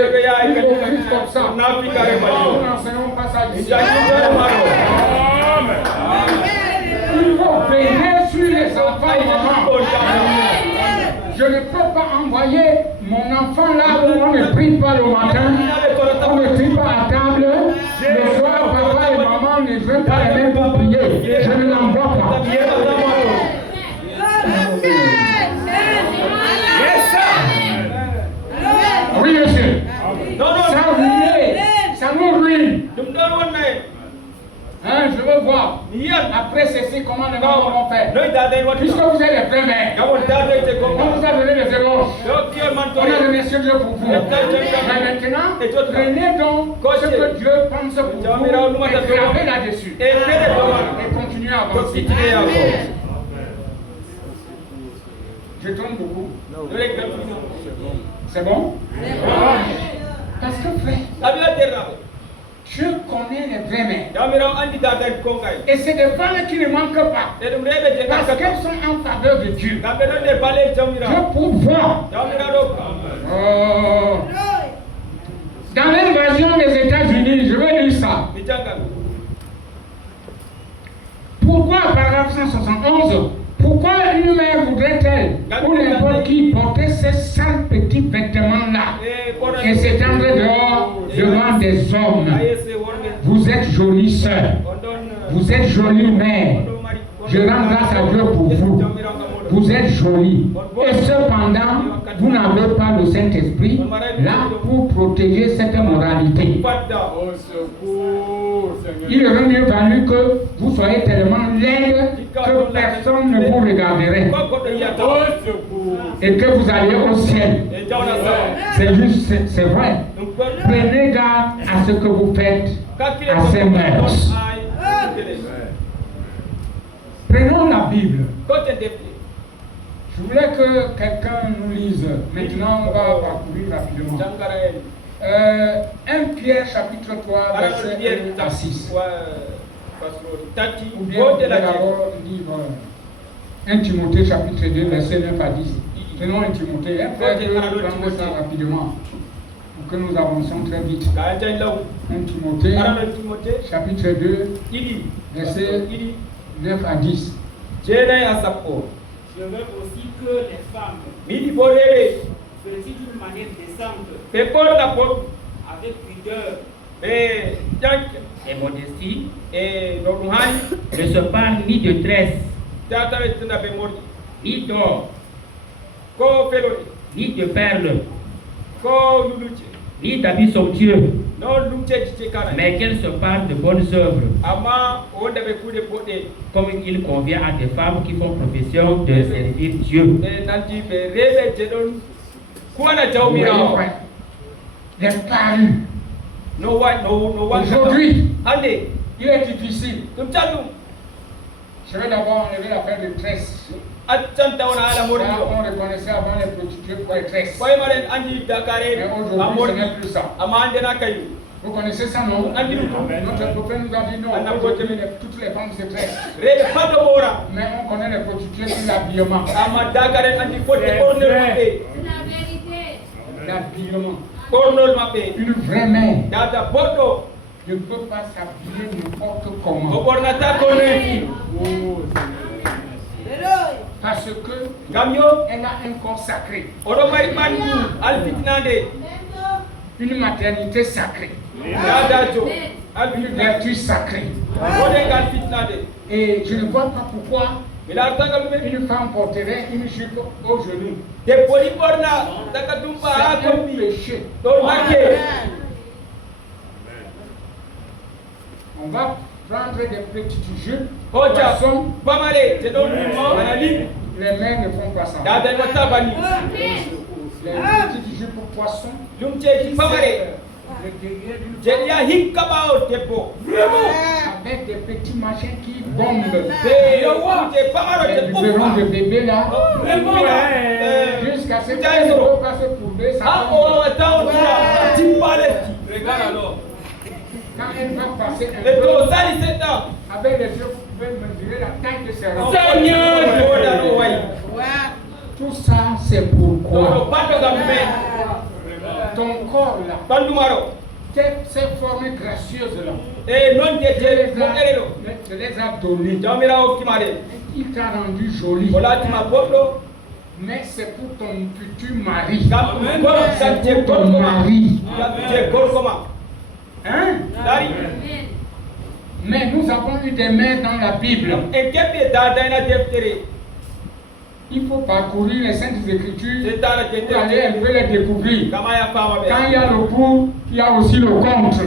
il faut vivre comme ça. Nous n'enseignons pas ça ici. Il faut veiller sur les enfants et maman. Je ne peux pas envoyer mon enfant là où on ne prie pas le matin, on ne prie pas à table. Le soir, papa et maman ne jouent pas les mêmes pour prier. Je ne l'envoie pas. Oui, monsieur. Ça nous ruine. Hein, je veux voir. Après ceci, comment les mamans vont faire? Puisque vous êtes les vrais mères, on vous a donné les éloges. On a remercié Dieu pour vous. Mais maintenant, prenez donc ce que Dieu pense pour vous et gravez là-dessus. Et continuez à avancer. Je tourne beaucoup. C'est bon? Parce que frère, je connais les vraies mères. Et c'est des femmes qui ne manquent pas. Parce qu'elles sont en faveur de Dieu. Dieu pourvoit. Dans l'invasion des États-Unis, je vais lire ça. Pourquoi, paragraphe 171, pourquoi une mère voudrait-elle, ou n'importe qui, porter ces sales petits vêtements-là et s'étendre dehors devant des hommes? Vous êtes jolie sœur, vous êtes jolie mère. Je rends grâce à Dieu pour vous. Vous êtes jolie. Et cependant, vous n'avez pas le Saint-Esprit là pour protéger cette moralité. Il aurait mieux valu que vous soyez tellement laide que personne ne vous regarderait et que vous alliez au ciel. C'est juste, c'est vrai. Prenez garde à ce que vous faites à ces mœurs. Prenons la Bible. Je voulais que quelqu'un nous lise. Maintenant, on va parcourir rapidement. 1 Pierre chapitre 3, verset 1 à 6. Ou bien d'abord livre 1 Timothée chapitre 2, verset 9 à 10. Tenons 1 Timothée. Après, je vais prendre ça rapidement pour que nous avancions très vite. 1 Timothée chapitre 2, verset 9 à 10. Je veux aussi que les femmes, d'une manière décente, avec pudeur et modestie, ne se parlent ni de tresse, ni d'or, ni de perles, ni d'habits somptueux, mais qu'elles se parlent de bonnes œuvres, comme il convient à des femmes qui font profession de servir Dieu. Les parus. Aujourd'hui, il est difficile. Je vais d'abord enlever l'affaire de tresse. Ça, on reconnaissait avant les prostituées pour les tresses. Mais aujourd'hui, ce n'est plus ça. Vous connaissez ça, non? Notre prophète nous a dit non. Aujourd'hui, toutes les femmes se tressent. Mais on connaît les prostituées pour l'habillement. C'est la vérité. L'habillement. Une vraie mère ne peut pas s'habiller n'importe comment. Parce que elle a un corps sacré. Une maternité sacrée. Une vertu sacrée. Et je ne vois pas pourquoi une femme porterait une jupe au genou. C'est un péché. On va prendre des petites jupes. Poisson. Les mères ne font pas ça. Les petites jupes pour poisson. Avec des petits machins qui bombent. Des biberons de bébé là. Jusqu'à ce qu'elle ne peut pas se courber. Quand elle va passer un peu, avec les yeux, vous pouvez mesurer la taille de ses robes. Tout ça, c'est pourquoi ton corps là, ces formes gracieuses là, je les a données. Il t'a rendu joli. Mais c'est pour ton futur mari. C'est pour ton mari. Hein? Mais nous avons eu des mères dans la Bible. Il faut parcourir les Saintes Écritures pour aller un peu les découvrir. Quand il y a le pour, il y a aussi le contre.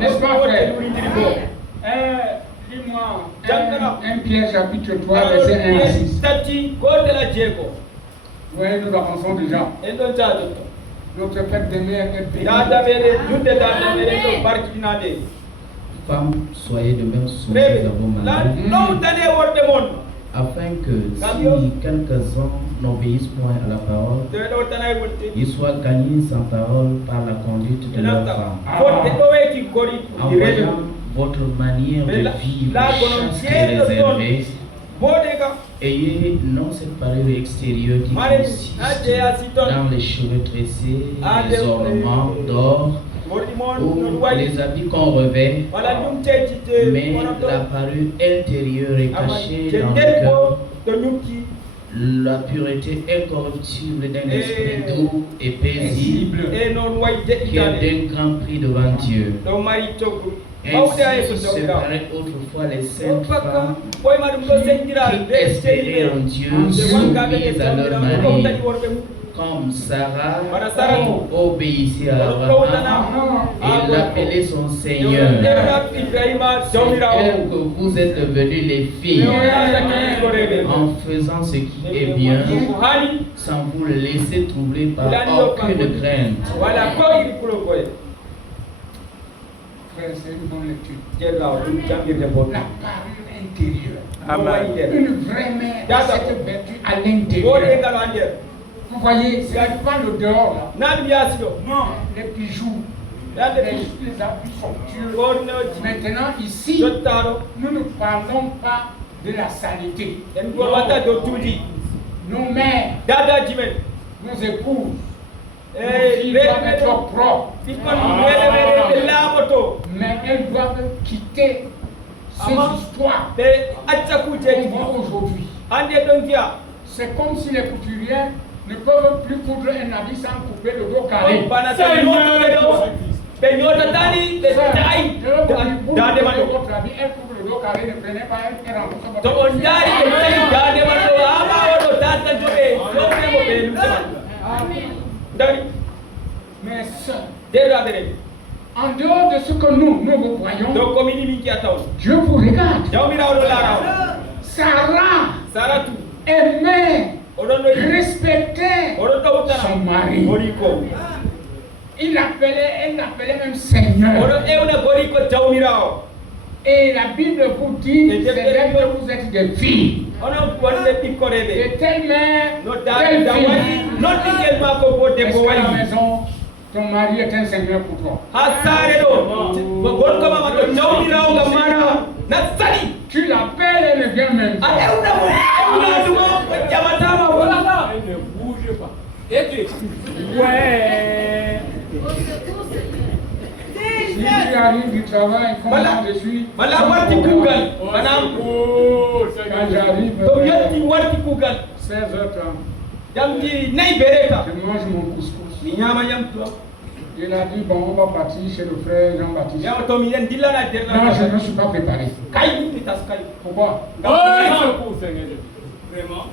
N'est-ce pas, frère? Lis-moi 1 Pierre chapitre 3, verset 1 à 6. Oui, nous avançons déjà. Notre fête de mère est bénie. Femmes, soyez de même soumises à vos maris, afin que si quelques-uns n'obéissent point à la parole, ils soient gagnés sans parole par la conduite de leur femme, en voyant votre manière de vivre chaste et réservée. Ayez non cette parure extérieure qui consiste dans les cheveux tressés, les ornements d'or ou les habits qu'on revêt, mais la parure intérieure est cachée dans le cœur, la pureté incorruptible d'un esprit doux et paisible qui a d'un grand prix devant Dieu. Ainsi se paraît autrefois les saintes femmes qui espéraient en Dieu, soumises à leur mari, comme Sarah obéissait à Abraham et l'appelait son Seigneur. C'est elle que vous êtes devenues les filles, en faisant ce qui est bien, sans vous laisser troubler par aucune crainte. Frère, c'est une bonne lecture. La parure intérieure. Amen. Une vraie mère a cette vertu à l'intérieur. Vous voyez, ce n'est pas le dehors là. Non, les bijoux, les habits somptueux. Maintenant, ici, nous ne parlons pas de la saleté. Nos mères, nos épouses, ils doivent être propres. Mais elles doivent quitter ces histoires qu'on voit aujourd'hui. C'est comme si les couturières ne peuvent plus coudre un habit sans couper le dos carré. Elle couvre le dos carré, ne prenait pas, elle rencontre mais sœurs, en dehors de ce que nous vous voyons, Dieu vous regarde. Sarah aimait, respectait son mari. Elle l'appelait même Seigneur. Et la Bible vous dit que vous êtes des filles. Et telle mère, telle fille. Est-ce qu'à la maison, ton mari est un Seigneur pour toi? Tu l'appelles et ne vient même pas. Elle ne bouge pas. Ouais. Si tu arrives du travail, comment je suis? Quand j'arrive, 16h30, je mange mon couscous. Il a dit, bon, on va partir chez le frère Jean-Baptiste. Non, je ne suis pas préparé. Pourquoi? Vraiment?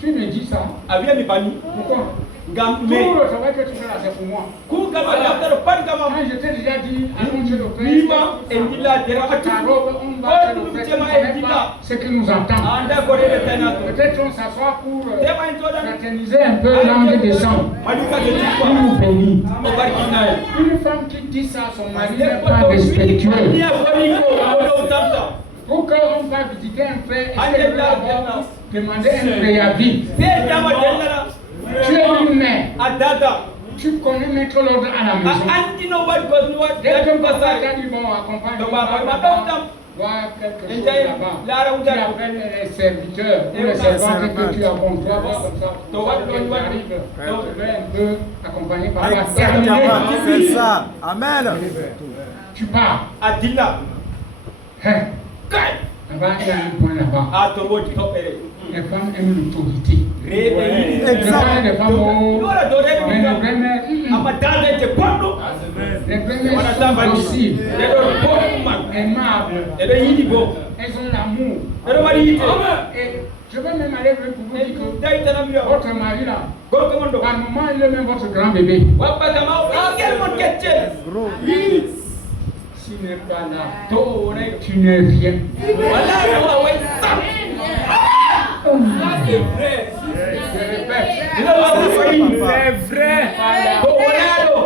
Tu me dis ça? Pourquoi? Tout le travail que tu fais là, c'est pour moi. Je t'ai déjà dit, allons chez le frère, ta robe, on va chez le frère, tu ne connais pas ce qui nous entend. Peut-être on s'assoit pour fraterniser un peu l'angle des sangs. Il nous bénit. Une femme qui dit ça à son mari n'est pas respectueux. Pour qu'on va visiter un frère, est-ce qu'elle peut d'abord demander un préavis? Tu es une mère. Tu connais mettre l'ordre à la maison. Dès que papa t'a dit, bon, accompagne-moi, voir quelque chose là-bas. Tu appelles les serviteurs ou les servantes que tu as bon droit, comme ça. Tu arrives, tu veux un peu accompagner papa. C'est ça. Amen. Tu pars. Là-bas, il y a un point là-bas. Les femmes aiment l'autorité. Les femmes sont dociles, aimables, elles ont l'amour. Et je vais même aller pour vous dire que votre mari là, par moment il est même votre grand bébé. S'il n'est pas là, tu n'es rien. C'est vrai. Je répète. C'est vrai.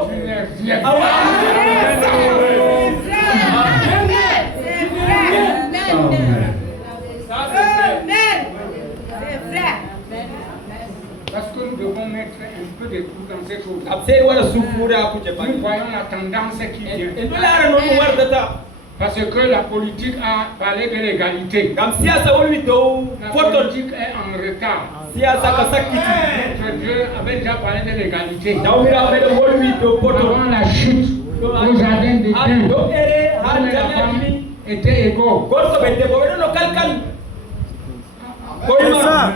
Tu n'es rien. Parce que nous devons mettre un peu de tout dans ces choses. Nous voyons la tendance qui vient. Parce que la politique a parlé de l'égalité. La politique est en retard. Notre Dieu avait déjà parlé de l'égalité. Avant la chute au jardin d'Éden, l'homme et la femme étaient égaux. C'est ça.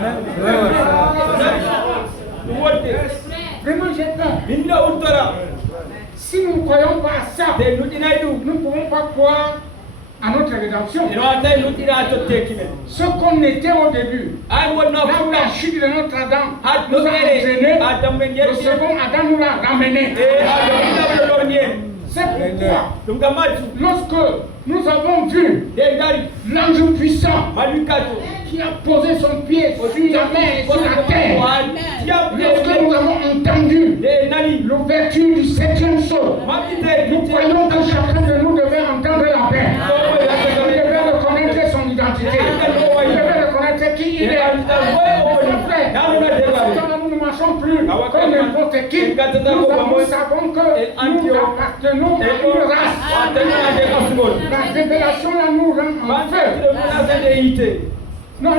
Vraiment, j'ai peur. Si nous ne croyons pas à ça, nous ne pouvons pas croire à notre rédemption. Ce qu'on était au début, la chute de notre Adam nous a entraînés, le second Adam nous l'a ramené. C'est pourquoi, lorsque nous avons vu l'ange puissant qui a posé son pied sur la mer et sur la terre, lorsque nous avons entendu l'ouverture du 7e sceau, nous croyons que chaque comme n'importe qui, nous savons que nous appartenons à une race. La révélation là nous rend en feu. Non,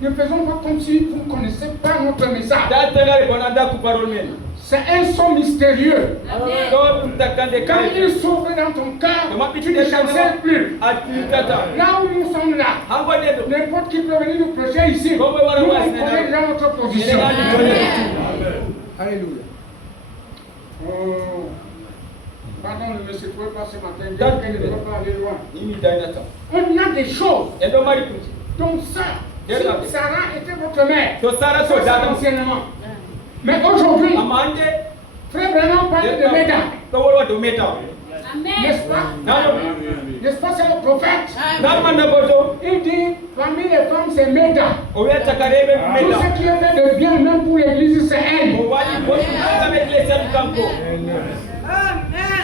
ne faisons pas comme si vous ne connaissez pas notre message. C'est un son mystérieux. Quand il s'ouvre dans ton cœur, tu ne chancelles plus. Là où nous sommes là, n'importe qui peut venir nous prêcher ici. Nous connaissons déjà notre position. Alléluia. Oh. Pardon, ne me secouez pas ce matin. Je ne peux pas aller loin. On a des choses. Donc ça, si Sarah était votre mère, ça anciennement. Mais aujourd'hui, Frère Branham parle de Méda. N'est-ce pas? N'est-ce pas, c'est le prophète? Il dit, parmi les femmes, c'est Méda. Tout ce qui est fait de bien, même pour l'église, c'est elle.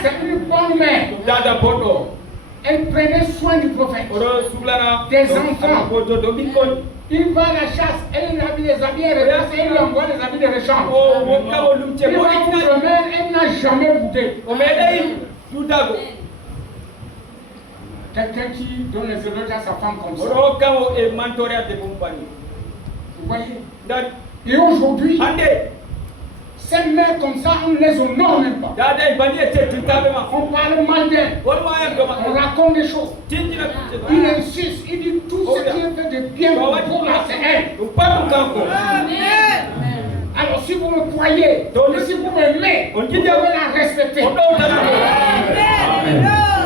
C'est une bonne mère. Elle prenait soin du prophète, des enfants. Il va à la chasse, elle lui habille des habits de rechange, elle lui envoie des habits de rechange. Il va outre-mer, elle n'a jamais goûté. Quelqu'un qui donne les éloges à sa femme comme ça. Vous voyez? Et aujourd'hui, ces mères comme ça, on ne les honore même pas. On parle mal d'elles. On raconte des choses. Il insiste, il dit tout ce qui est fait de bien pour la c'est elle. Alors si vous me croyez, si vous m'aimez, vous devez la respecter.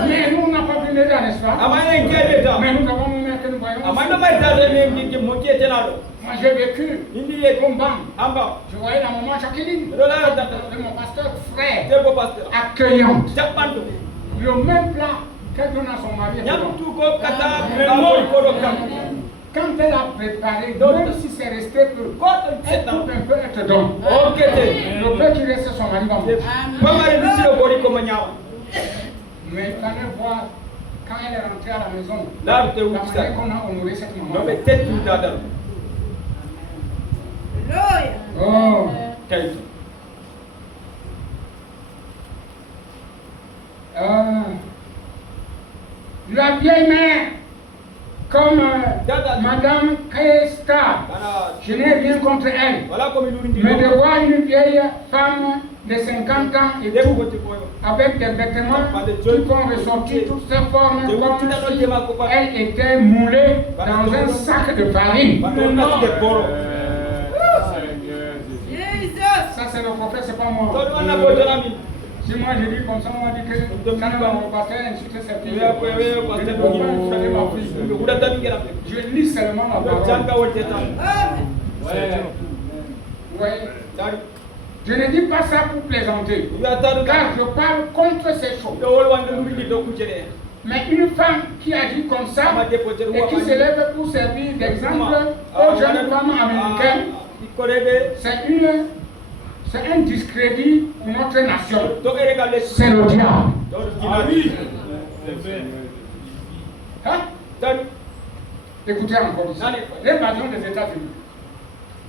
Mais nous, on n'a pas vu Méda, n'est-ce pas? Mais nous avons une mère que nous voyons. Moi j'ai vécu comme Bam. Je voyais la maman Jacqueline, de mon pasteur frère, accueillante. Le même plat qu'elle donne à son mari. Quand elle a préparé, même si c'est resté peu, elle coupe un peu, elle te donne. Le peu qui reste, son mari va manger. Mais il fallait voir quand elle est rentrée à la maison, la manière qu'on a honoré cette maman. Oh, la vieille mère, comme Madame Kresta, je n'ai rien contre elle, mais de voir une vieille femme de 50 ans et tout, avec des vêtements qui font ressortir toutes ses formes, comme si elle était moulée dans un sac de farine. Ça c'est le prophète, c'est pas moi. Si moi je dis comme ça, on m'a dit que quand mon pasteur insulte ses filles, je ne peux pas insulter ma fille. Je lis seulement ma parole. Ouais. Je ne dis pas ça pour plaisanter, car je parle contre ces choses. Mais une femme qui agit comme ça et qui se lève pour servir d'exemple aux jeunes femmes américaines, c'est un discrédit pour notre nation. C'est le diable. Hein? Écoutez encore ici. L'invasion des États-Unis.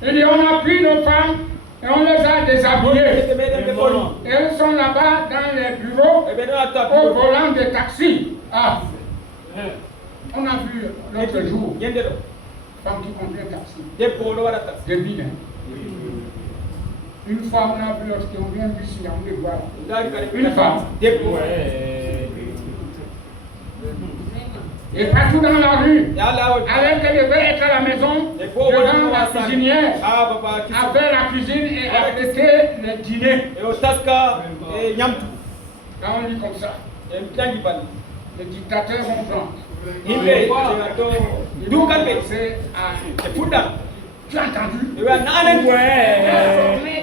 Il dit on a pris nos femmes et on les a déshabillées. Et elles sont là-bas dans les bureaux au volant des taxis. Ah. On a vu l'autre jour une femme qui conduit un taxi. Des villes. Une fois, on a vu lorsqu'on vient ici, on les voit. Une femme. Et partout dans la rue, alors qu'elle devait être à la maison, devant la cuisinière, avec la cuisine et apprêter le dîner. Quand on dit comme ça, les dictateurs vont prendre. Tu as entendu? Mais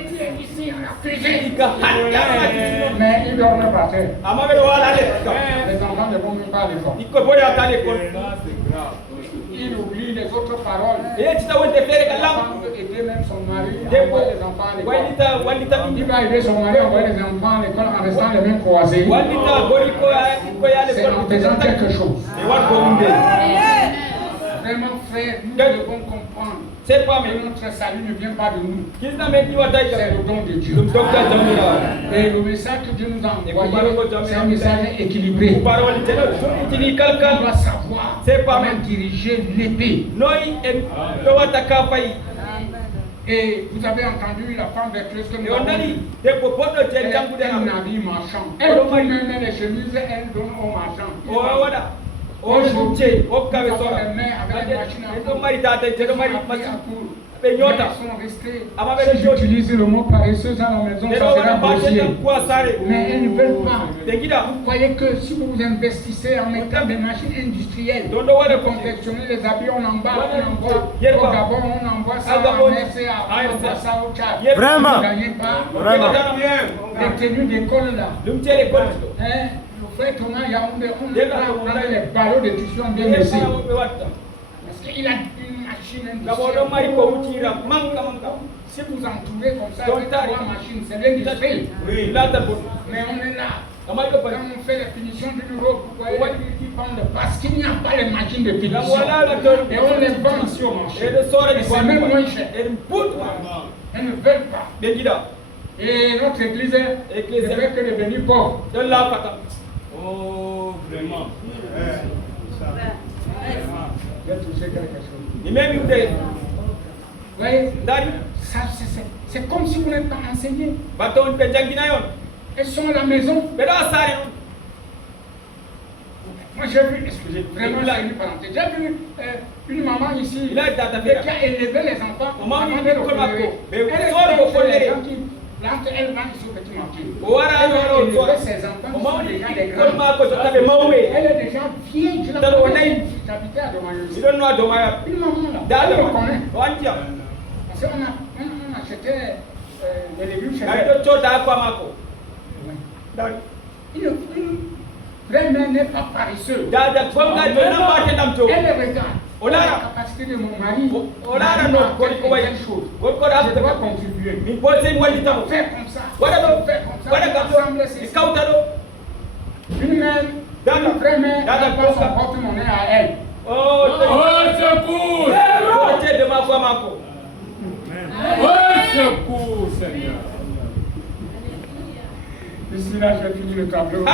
tu es ici à la cuisine. Mais il dorment par terre. Les enfants ne vont même pas à l'école. Il oublie les autres paroles. Il veut aider même son mari à envoyer les enfants à l'école. Il va aider son mari à envoyer les enfants à l'école en restant les mains croisées. C'est en faisant quelque chose. Vraiment, frère, nous devons comprendre C'est pas mais notre salut ne vient pas de nous. C'est le don de Dieu. Et le message que Dieu nous a envoyé, c'est un message équilibré. On doit savoir comment diriger l'épée. Et vous avez entendu la femme vertueuse que nous avons dit. Elle est un navire marchand. Elle donne les chemises, elle donne aux marchands. Aujourd'hui, nous avons les mains avec les machines à coudre. Ils sont restés. Si j'utilise le mot paresseuse à la maison, ça sera grossier. Mais elles ne veulent pas. Vous croyez que si vous investissez en mettant des machines industrielles, pour confectionner les habits, on envoie au Gabon, on envoie ça en RCA, on envoie ça au Tchad. Vraiment. Vous ne gagnez pas. Les tenues d'école là. Le frère Thomas Yaoundé, on prend les ballots de tissu en bien laissé. Parce qu'il a une machine industrielle. Si vous entourez comme ça avec 3 machines, c'est l'industrie. Mais on est là. Quand on fait les finitions d'une robe, vous voyez qui pendent parce qu'il n'y a pas les machines de finition. Et on les vend ici au marché. Et c'est même moins cher. Elles ne veulent pas. Et notre église est avec que devenir pauvre. Oh, vraiment. J'ai touché quelque chose. Vous voyez, c'est comme si vous n'êtes pas enseigné. Elles sont à la maison. Moi j'ai vu, excusez, vraiment là, une parenthèse. J'ai vu une maman ici qui a élevé les enfants. Elle était les gens qui elle va ici au petit marché. Elle élevait ses enfants qui sont déjà des grands. Elle est déjà vieille. Je la connais. J'habitais à Domayo. Une maman là. Elle me connaît. Parce qu'on achetait des légumes chez elle. Une vraie mère n'est pas paresseuse. Elle regarde. La capacité de mon mari, je dois contribuer. Faire comme ça. Ensemble, c'est ça. Une mère, une vraie mère, elle n'a pas son porte-monnaie à elle. Oh, secours! Oh, secours, Seigneur! Ici, là, j'ai fini le tableau. Oh,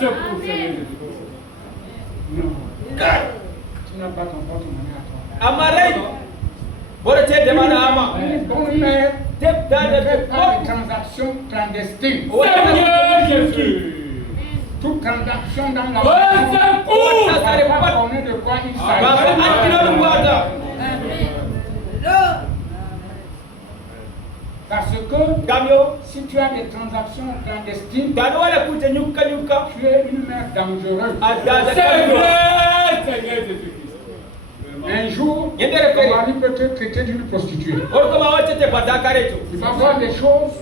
secours, Seigneur! Non. Tu n'as pas ton porte-monnaie à toi. Une bonne mère ne fait pas de transactions clandestines. Seigneur Jésus! Toute transaction dans la Oh, secours! ça ne pas connaître de quoi il s'agit. Parce que si tu as des transactions clandestines, tu es une mère dangereuse. C'est vrai, Seigneur Jésus-Christ. Un jour, ton mari peut te traiter d'une prostituée. Il va voir des choses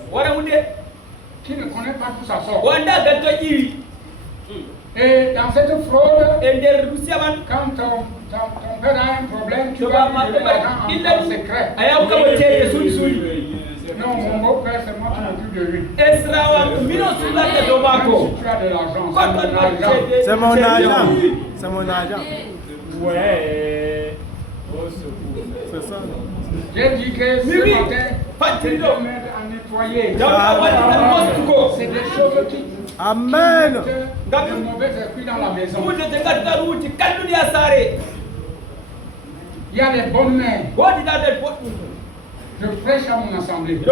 qu'il ne connaît pas d'où ça sort. Et dans cette fraude, quand ton père a un problème, tu vas lui donner l'argent en secret. Non, mon beau-père, c'est moi qui m'occupe de lui. Même si tu as de l'argent, c'est mon argent. C'est mon argent. Ouais. Oh, secours. C'est ça. J'ai dit que ce matin, tu dois m'aider à nettoyer. C'est des choses qui Amen. mettent de mauvais esprits dans la maison. Il y a des bonnes mères. Je prêche à mon assemblée. Ce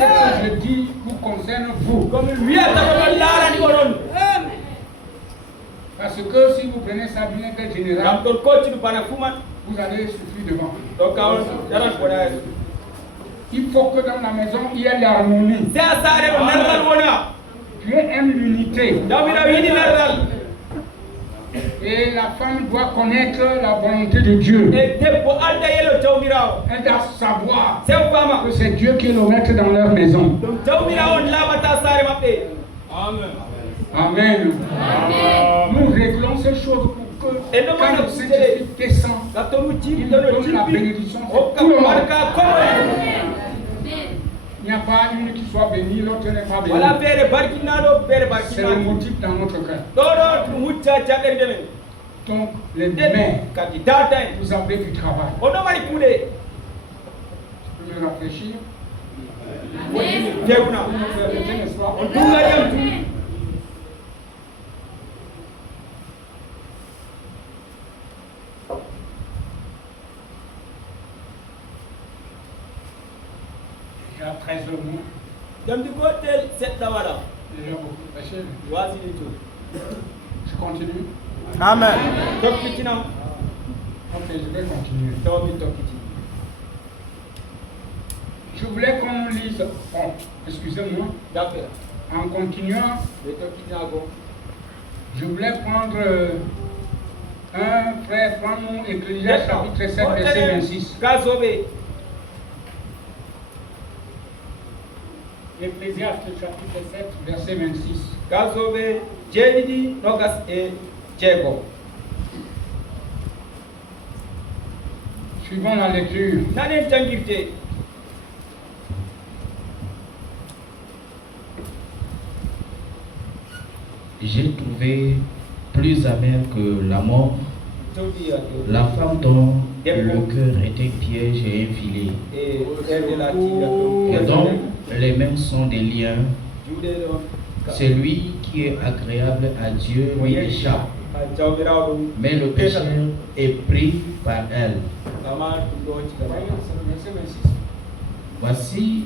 que je dis vous concerne vous. Parce que si vous prenez ça d'une école générale, vous allez souffrir devant. Il faut que dans la maison, il y ait l'harmonie. Tu es une unité. Et la femme doit connaître la volonté de Dieu. Elle doit savoir que c'est Dieu qui est le maître dans leur maison. Amen. Amen. Nous réglons ces choses pour que quand le Saint-Esprit descend, il nous donne la bénédiction sur tout le monde. Il n'y a pas une qui soit bénie, l'autre n'est pas bénie. C'est le motif dans notre cœur. Donc, les mains, vous avez du travail. Je peux me rafraîchir. N'est-ce pas? Il y a 13 mois. Dem du côté cette là-bas. Déjà beaucoup prêché. Voici les tout. Je continue. Amen. Ok, je vais continuer. Je voulais qu'on lise, excusez-moi, en continuant, je voulais prendre un frère, prendre Ecclésiaste chapitre 7, verset 26. Ecclésiaste chapitre 7, verset 26. Suivons la lecture. J'ai trouvé plus amer que la mort la femme dont le cœur était piège et un filet, et dont les mains sont des liens. Celui qui est agréable à Dieu lui échappe, mais le pécheur est pris par elle. Voici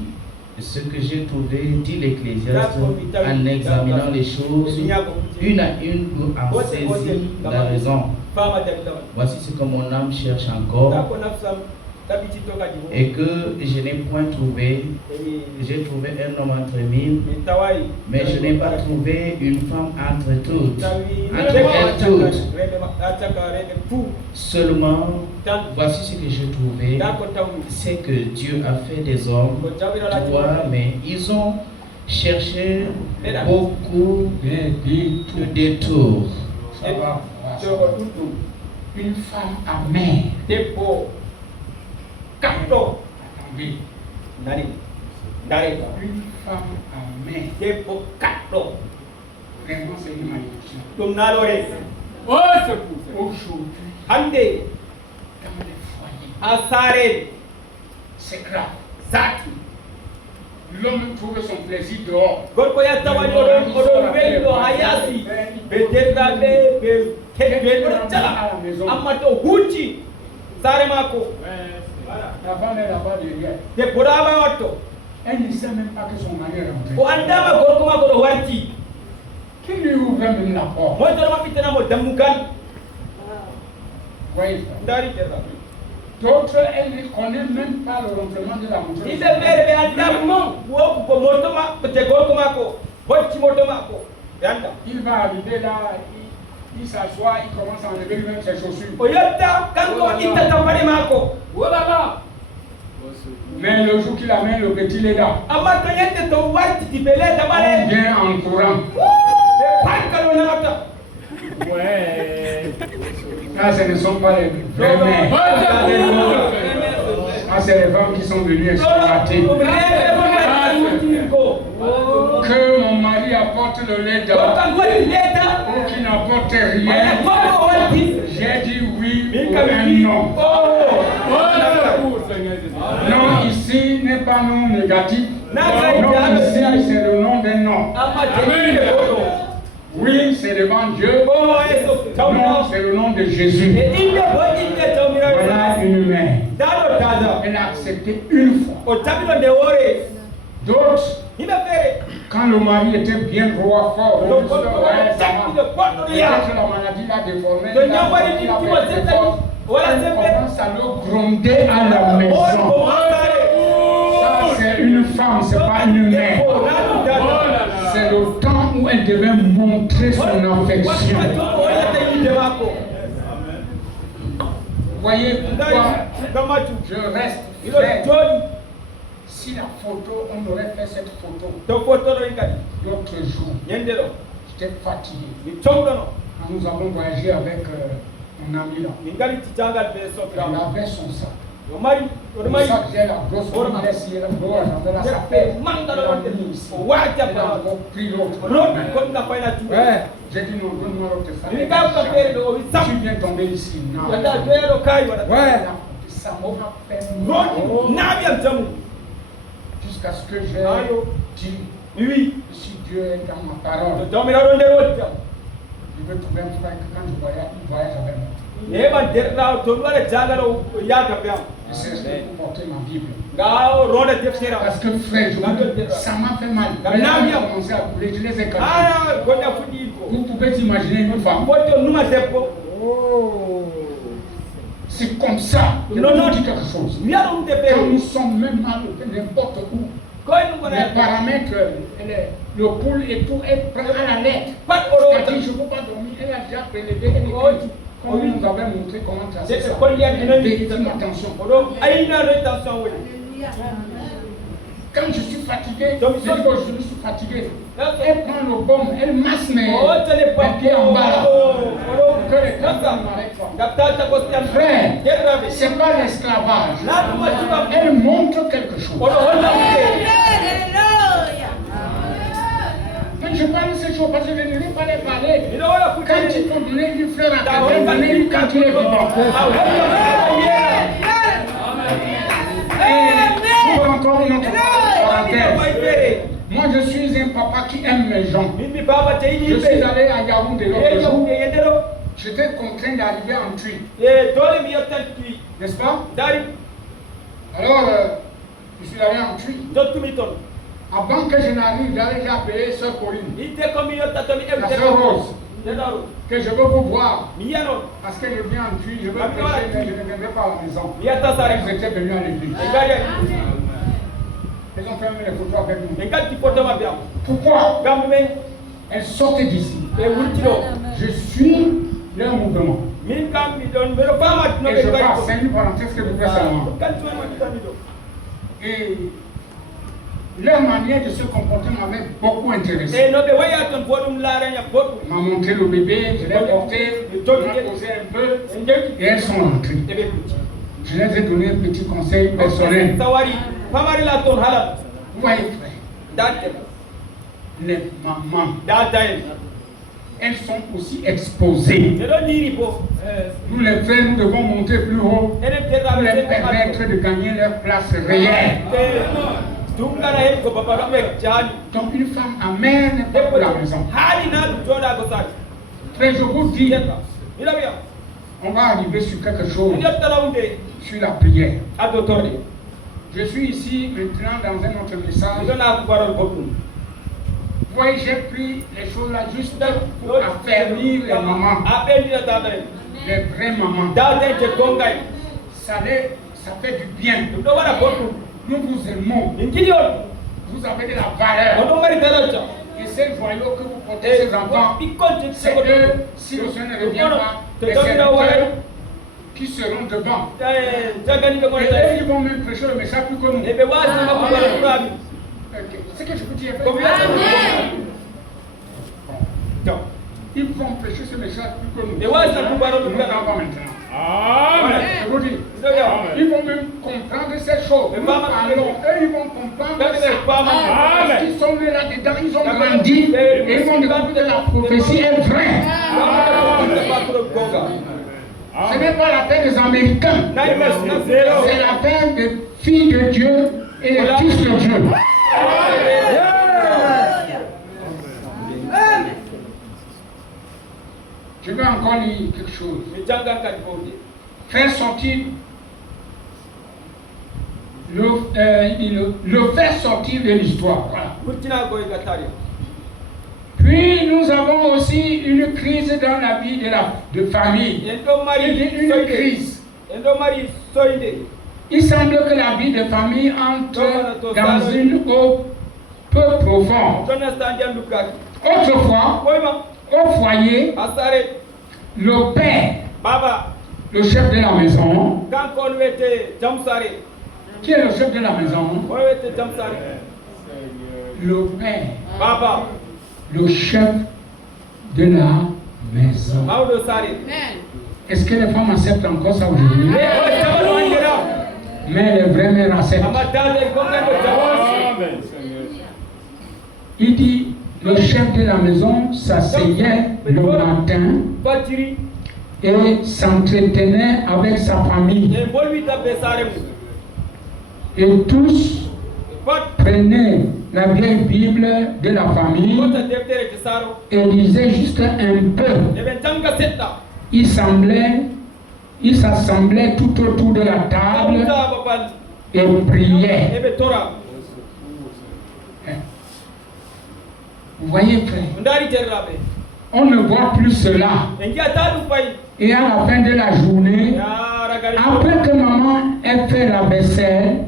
ce que j'ai trouvé, dit l'Ecclésiaste, en examinant les choses une à une pour en saisir la raison. Voici ce que mon âme cherche encore et que je n'ai point trouvé. J'ai trouvé un homme entre mille, mais je n'ai pas trouvé une femme entre toutes. Entre elles toutes. Seulement, voici ce que j'ai trouvé, c'est que Dieu a fait des hommes, toi, mais ils ont cherché beaucoup de détours. Une femme amère. Attendez. Une femme amère. Vraiment, c'est une malédiction. Aujourd'hui, dans les foyers, c'est grave. L'homme trouve son plaisir dehors. La femme est là-bas derrière. Elle ne sait même pas que son mari est rentré. Qui lui ouvre même la porte? Voyez ça. D'autres, elle ne connaît même pas le rentrement de la montre. Il va arriver là, il s'assoit, il commence à enlever lui-même ses chaussures. Mais le jour qu'il amène le petit Léda, on vient en courant. Ouais. Là, ce ne sont pas les vraies mères. Ah, c'est les femmes qui sont venues exploiter. Que mon mari apporte le lait d'abord ou qu'il n'apporte rien. J'ai dit oui ou un non. Non, ici n'est pas non négatif. Non, ici c'est le nom d'un non. Oui, c'est devant Dieu. Non, c'est le nom de Jésus. Voilà une mère. Elle a accepté une fois. D'autres, quand le mari était bien droit, fort, peut-être la maladie l'a déformé, il a fait des forces. On commence à le gronder à la maison. Ça, c'est une femme, c'est pas une mère. C'est le temps où elle devait montrer son affection. Vous voyez pourquoi je reste frère. Si la photo, on aurait fait cette photo l'autre jour, j'étais fatigué. Nous avons voyagé avec mon ami là. Il avait son sac. C'est pour ça que j'ai la grosse on laisse la gloire, on la s'appelle. Il a encore pris l'autre. Ouais, j'ai dit non, donne-moi l'autre femme. Je suis bien tombé ici. Non. Ouais, ça m'aura fait mal. Jusqu'à ce que j'ai dit, oui, si Dieu est dans ma parole, je veux trouver un frère que quand je voyage, il voyage avec moi. C'est pour porter ma Bible. Parce que frère, ça m'a fait mal. J'ai commencé à couler, je les ai cassés. Vous pouvez imaginer une femme. Oh. C'est comme ça que nous dit quelque chose. Quand nous sommes même mal n'importe où, les paramètres, le poule et tout, elle prend à la lettre. Elle dit, je ne peux pas dormir, elle a déjà prélevé, elle écrit. Comme nous avait montré comment tracer ça. Véritable attention. Quand je suis fatigué, je dis que je suis fatigué. Elle prend le baume, elle masse mes pieds en bas. Que les gars ne m'arrêtent pas. Frère, ce n'est pas l'esclavage. Elle montre quelque chose. Je parle de ces choses parce que je ne vais pas les parler. Quand il faut donner une fleur à quelqu'un, donnez-lui quand il est vivant. Pour encore une autre parenthèse. Moi, je suis un papa qui aime les gens. Je suis allé à Yaoundé l'autre jour. J'étais contraint d'arriver en Tui. N'est-ce pas? Alors, je suis allé en Tui. Avant que je n'arrive, j'allais déjà appeler Sœur Pauline, la Sœur Rose, que je veux vous voir. Parce que je viens en Tui, je veux prêcher, mais je ne viendrai pas à la maison. Ils étaient venus à l'église. Ils ont fait les photos avec nous. Pourquoi? Elles sortent d'ici. Je suis leur mouvement. Et je passe, c'est une parenthèse que vous faites seulement. Et leur manière de se comporter m'avait beaucoup intéressé. M'a montré le bébé, je l'ai porté, je l'ai posé un peu, et elles sont rentrées. Je les ai donné un petit conseil personnel. Vous voyez, frère, les mamans, elles sont aussi exposées. Nous les frères, nous devons monter plus haut pour les permettre de gagner leur place réelle. Donc une femme amère n'est pas pour la maison. Frère, je vous dis, on va arriver sur quelque chose, sur la prière. Je suis ici maintenant dans un autre message. Vous voyez, j'ai pris les choses là juste pour affermir les mamans. Les vraies mamans. Ça fait du bien. Nous vous aimons. Vous avez de la valeur. Et ces joyaux que vous portez ces enfants, c'est eux, si le Seigneur ne revient pas, les serviteurs qui seront devant. Et eux, ils vont même prêcher le message plus que nous. C'est que je peux dire. Ils vont prêcher ce message plus que nous. Nous n'avons pas maintenant. Amen. Je vous dis, ils vont même comprendre ces choses. Nous parlons, eux ils vont comprendre ça. Parce qu'ils sont nés là-dedans, ils ont grandi et ils vont découvrir que la prophétie est vraie. Ce n'est pas l'affaire des Américains, c'est l'affaire des filles de Dieu et des fils de Dieu. Je vais encore lire quelque chose. Faire sortir le faire sortir de l'histoire. Voilà. Puis nous avons aussi une crise dans la vie de famille. Une crise. Il semble que la vie de famille entre dans une eau peu profonde. Autrefois, au foyer, le père, le chef de la maison, qui est le chef de la maison? Le père, le chef de la maison. Est-ce que les femmes acceptent encore ça aujourd'hui? Mais les vrais mères acceptent. Il dit, le chef de la maison s'asseyait le matin et s'entretenait avec sa famille. Et tous prenaient la vieille Bible de la famille et lisaient juste un peu. Ils s'assemblaient tout autour de la table et priaient. Vous voyez, frère, on ne voit plus cela. Et à la fin de la journée, après que maman ait fait la vaisselle,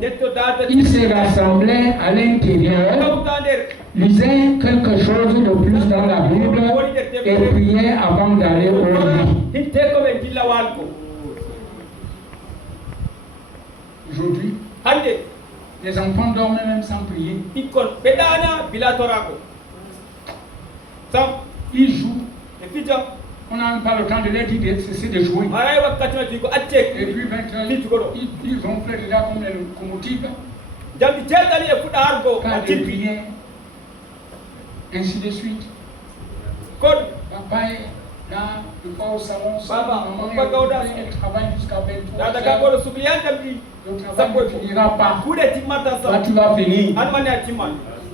ils se rassemblaient à l'intérieur, lisaient quelque chose de plus dans la Bible et priaient avant d'aller au lit. Aujourd'hui, les enfants dorment même sans prier. Ils jouent. On n'a pas le temps de leur dire de cesser de jouer. Et puis maintenant, ils vont faire déjà comme les locomotives. Quand ils priaient, ainsi de suite. Papa est là, il va au salon, maman elle travaille jusqu'à 23h. Le travail ne finira pas. Toi, tu vas finir.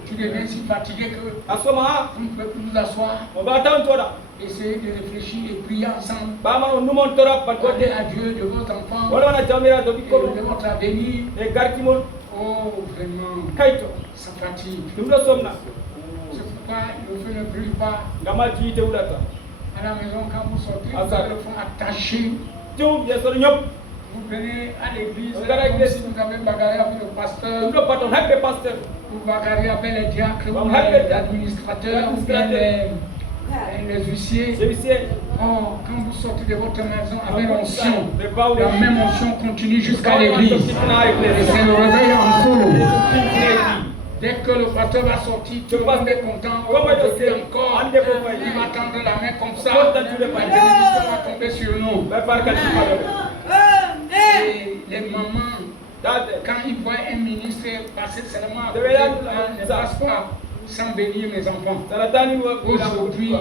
Tu deviens si fatigué que on ne peut plus nous asseoir. Essayer de réfléchir et prier ensemble. Demander à Dieu de votre enfant et de votre avenir. Oh, vraiment, ça fatigue. C'est pourquoi le feu ne brûle pas. À la maison, quand vous sortez, vous avez le fond attaché. Vous venez à l'église, comme si vous avez bagarré avec le pasteur, vous bagarrez avec les diacres, les administrateurs, ou bien les huissiers. Oh, quand vous sortez de votre maison avec l'onction, la même onction continue jusqu'à l'église. Et c'est le réveil en cours. Dès que le pasteur va sortir, tout le monde est content. On va encore. Il va tendre la main comme ça. La bénédiction va tomber sur nous. Et les mamans, quand ils voient un ministre passer seulement, ne passe pas sans bénir mes enfants. Aujourd'hui,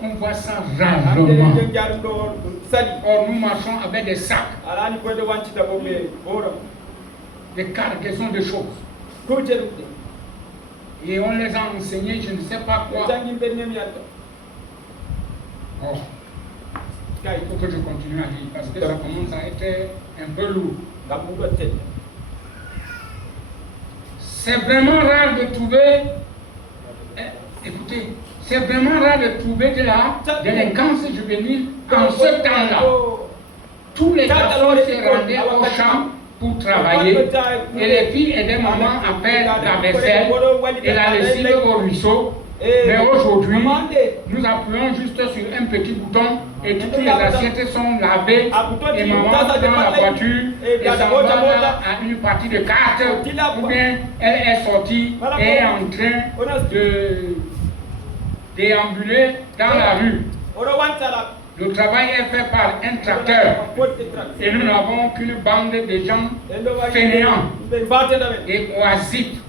on voit ça rarement. Or, nous marchons avec des sacs, des cargaisons de choses. Et on les a enseignés, je ne sais pas quoi. Oh. Il faut que je continue à lire parce que ça commence à être un peu lourd. C'est vraiment rare de trouver, écoutez, c'est vraiment rare de trouver de la délinquance juvénile en ce temps-là. Tous les garçons se rendaient au champ pour travailler et les filles aidaient maman à faire la vaisselle et la lessive au ruisseau. Mais aujourd'hui, nous appuyons juste sur un petit bouton et toutes les assiettes sont lavées et maman prend la voiture et s'en va à une partie de cartes ou bien elle est sortie et est en train de déambuler dans la rue. Le travail est fait par un tracteur et nous n'avons qu'une bande de gens fainéants et oisifs.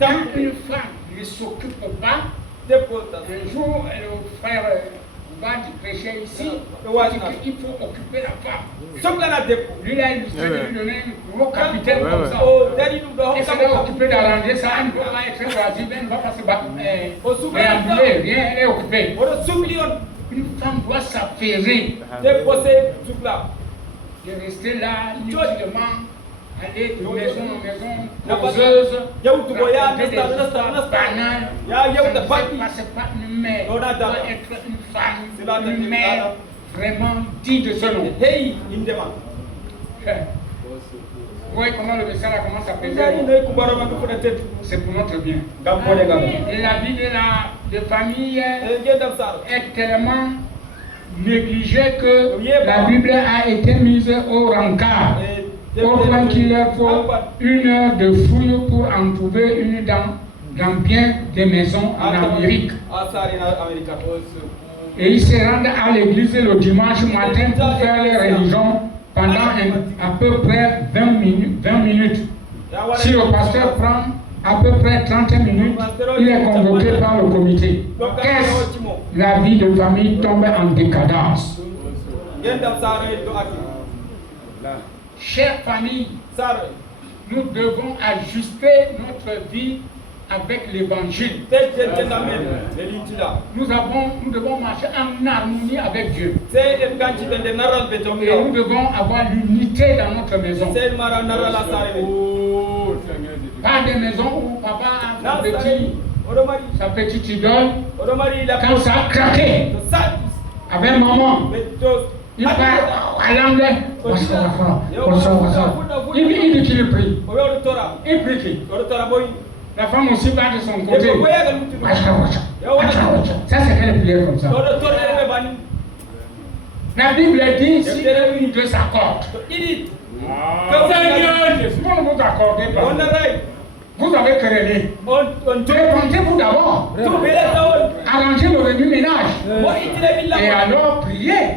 Quand une femme ne s'occupe pas, un jour le frère va prêcher ici, il faut occuper la femme. Lui là, il veut lui donner un gros capitaine comme ça. Et ça va occuper d'arranger ça, elle va être oisive, elle ne va pas se battre. Rien, elle est occupée. Une femme doit s'affairer de rester là inutilement, aller de maison en maison, poseuse, banale. C'est pas une mère, doit être une femme, une mère vraiment digne de ce nom. Vous voyez comment le message commence à peser. C'est pour notre bien. Et la vie de famille est tellement négligée que la Bible a été mise au rencard. Au point qu'il leur faut 1 heure de fouille pour en trouver une dans bien des maisons en Amérique. Et ils se rendent à l'église le dimanche matin pour faire les religions pendant à peu près 20 minutes. Si le pasteur prend à peu près 30 minutes, il est convoqué par le comité. Qu'est-ce que la vie de famille tombe en décadence? Chère famille, nous devons ajuster notre vie avec l'évangile. Nous devons marcher en harmonie avec Dieu. Et nous devons avoir l'unité dans notre maison. Pas des maisons où papa a sa petite idole. Quand ça a craqué avec maman, il part à l'anglais. Il dit qu'il prie. Il prie. La femme aussi va de son côté. Ça, c'est quelle prière comme ça? La Bible dit si une de s'accorde. Pourquoi ne vous accordez pas? Vous avez querellé. Répondez-vous d'abord. Arrangez le revenu ménage. Et alors priez.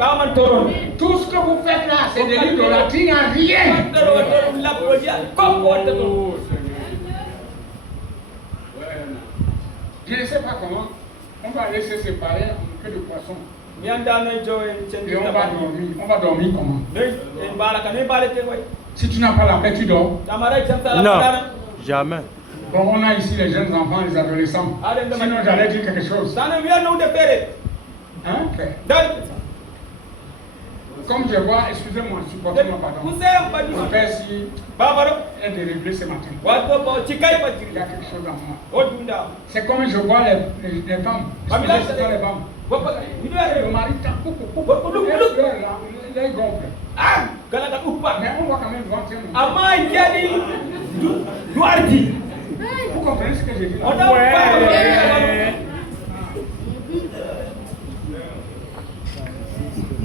Tout ce que vous faites là, c'est de l'idolâtrie en rien. Je ne sais pas comment. On va laisser séparer un peu de poisson. Et on va dormir comment? Si tu n'as pas la paix, tu dors? Non, jamais. Bon, on a ici les jeunes enfants, les adolescents. Sinon, j'allais dire quelque chose. Hein? Comme je vois, excusez-moi, supportez-moi, pardon. Mon père, si est déréglé ce matin. Il y a quelque chose en moi. C'est comme je vois les femmes. C'est pas les femmes. Le mari tape, les gonfle. Mais on voit quand même voir vous comprenez ce que je dis là?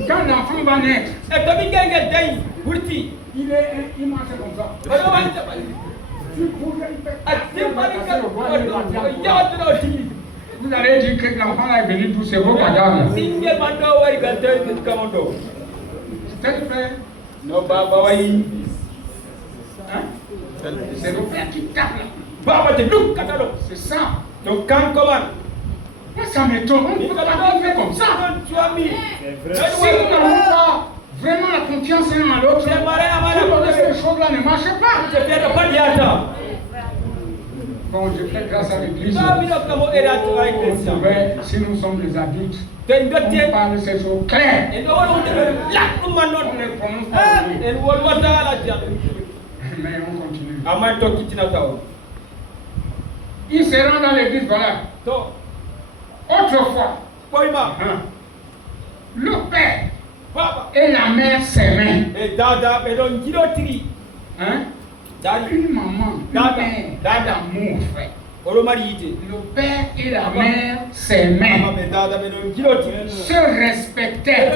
Quand l'enfant va naître, il marche comme ça. Vous allez dire que l'enfant est venu d'où? C'est vos cadavres. C'est le frère. Hein? C'est le frère qui tape là. C'est ça. Donc quand comment? Moi ça m'étonne, on ne peut pas faire comme ça. Si nous n'avons pas vraiment la confiance l'un à l'autre, ces choses-là ne marchent pas. Bon, je fais grâce à l'église. Si nous sommes les adultes, on parle ces choses claires. On ne prononce pas. Mais on continue. Il se rend dans l'église, voilà. Autrefois, le père et la mère s'aimaient. Une maman, une mère d'amour, frère. Le père et la mère s'aimaient, se respectaient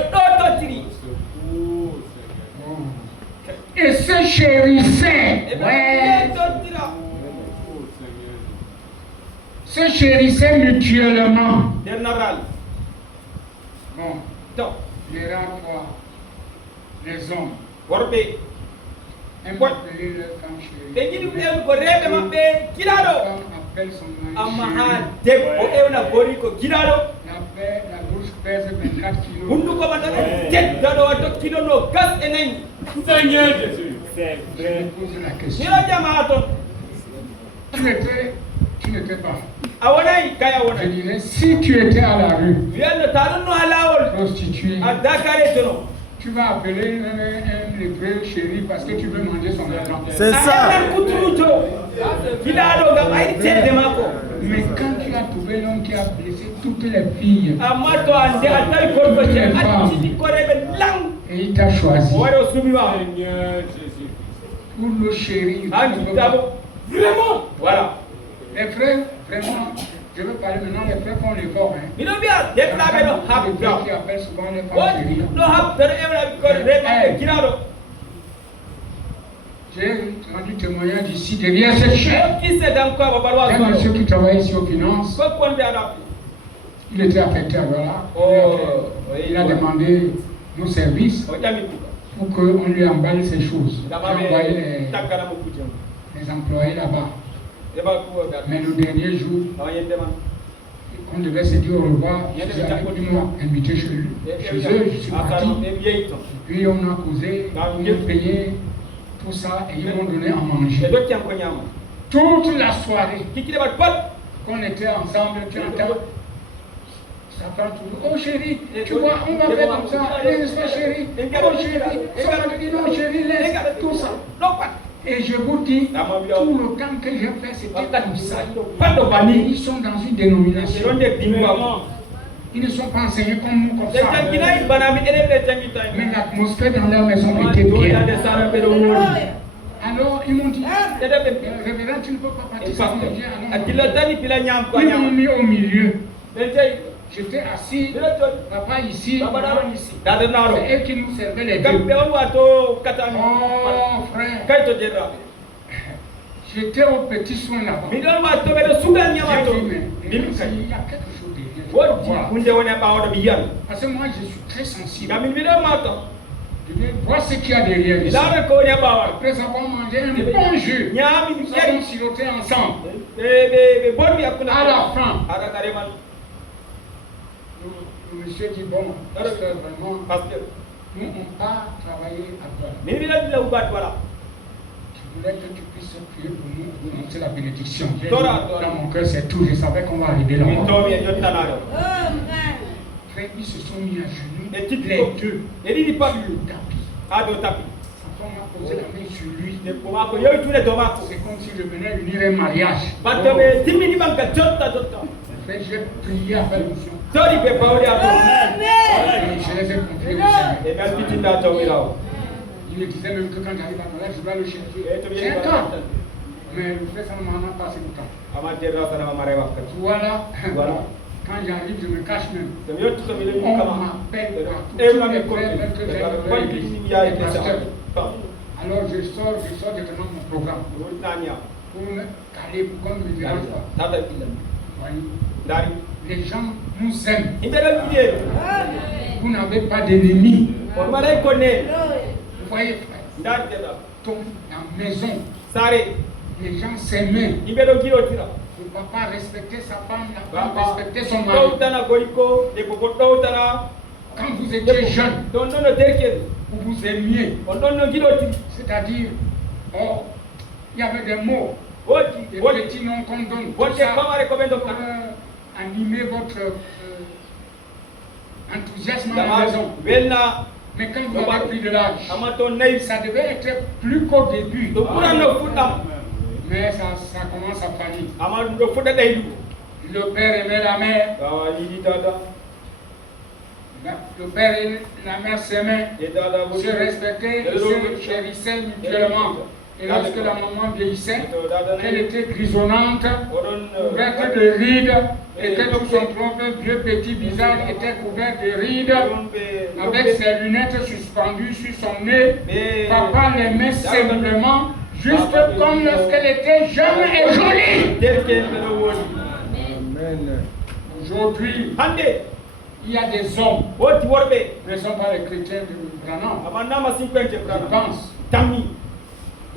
et se chérissaient. Ouais. Se chérissaient mutuellement. Bon, les rares fois, les hommes aiment appeler leur femme chérie. Appelle son mari la bouche pèse 24 kilos. Seigneur Jésus, c'est Je vrai. me pose la question. Tu n'étais pas. Je dirais, si tu étais à la rue, prostituée, tu vas appeler un lépreux chéri parce que tu veux manger son argent. C'est ça. Mais quand tu as trouvé l'homme qui a blessé toutes les filles, et il t'a choisi Seigneur Jésus. pour le chéri, Vraiment. Voilà. les frères, vraiment, je veux parler maintenant, les frères font l'effort. Hein. Les frères qui appellent souvent les femmes chéries. J'ai rendu témoignage ici derrière cette chaîne. Un monsieur qui travaille ici aux finances, il était affecté à là. Il a demandé nos services. pour qu'on lui emballe ses choses. J'ai envoyé les employés là-bas. Mais le dernier jour, on devait se dire au revoir, ils m'ont invité chez eux, je suis parti. Puis on a causé, ils m'ont payé tout ça et ils m'ont donné à manger. Toute la soirée, qu'on était ensemble, tu entends, ça prend tout. Oh chérie, tu vois, on va faire comme ça, laisse-moi chérie, oh chérie, ça me dit non chérie, laisse tout ça. Et je vous dis, tout le temps que j'ai fait, c'était comme ça. Ils sont dans une dénomination. Ils ne sont pas enseignés comme nous, comme ça. Mais l'atmosphère dans leur maison était bien. Alors, ils m'ont dit, révérend, tu ne peux pas partir. Ils m'ont mis au milieu. J'étais assis, papa ici, maman ici. C'est eux qui nous servaient les deux. Oh frère, j'étais au petit soin là-bas. J'ai dit, mais il y a quelque chose derrière. Parce que moi, je suis très sensible. Je vais voir ce qu'il y a derrière ici. Après avoir mangé un bon jus, nous avons siroté ensemble. À la fin, le monsieur dit bon, parce que vraiment, nous n'avons pas travaillé à toi. Je voulais que tu puisses prier pour nous, pour annoncer la bénédiction. Dans mon cœur, c'est tout. Je savais qu'on va arriver là-bas. Après, ils se sont mis à genoux, les deux, sur le tapis. Sa femme a posé la main sur lui. C'est comme si je venais unir un mariage. Après, j'ai prié avec l'onction. Je les ai confiés au Seigneur. Il me disait même que quand j'arrive à Noël, je dois le chercher. C'est un temps. Mais le frère, ça ne m'en a pas assez longtemps. Voilà. Quand j'arrive, je me cache même. On m'appelle partout. Tous mes frères, que j'ai le pasteur. Alors je sors directement mon programme. Pour me caler, pour qu'on ne me dérange pas. Voyez. Les gens nous aiment. Vous n'avez pas d'ennemis. Vous voyez, frère, dans la maison, les gens s'aimaient. Le papa respectait sa femme, la femme respectait son mari. Quand vous étiez jeune, vous vous aimiez. C'est-à-dire, il y avait des mots, des petits noms qu'on donne pour animer votre enthousiasme à la maison. Mais quand vous avez pris de l'âge, ça devait être plus qu'au début. Mais ça commence à faillir. Le père aimait la mère. Le père et la mère s'aimaient, se respectaient, se chérissaient mutuellement. Et lorsque la maman vieillissait, elle était grisonnante, couverte de rides, était tout son propre vieux petit visage était couvert de rides, avec ses lunettes suspendues sur son nez. Papa l'aimait simplement, juste comme lorsqu'elle était jeune et jolie. Aujourd'hui, il y a des hommes, ne sont pas les chrétiens du Branham, je pense.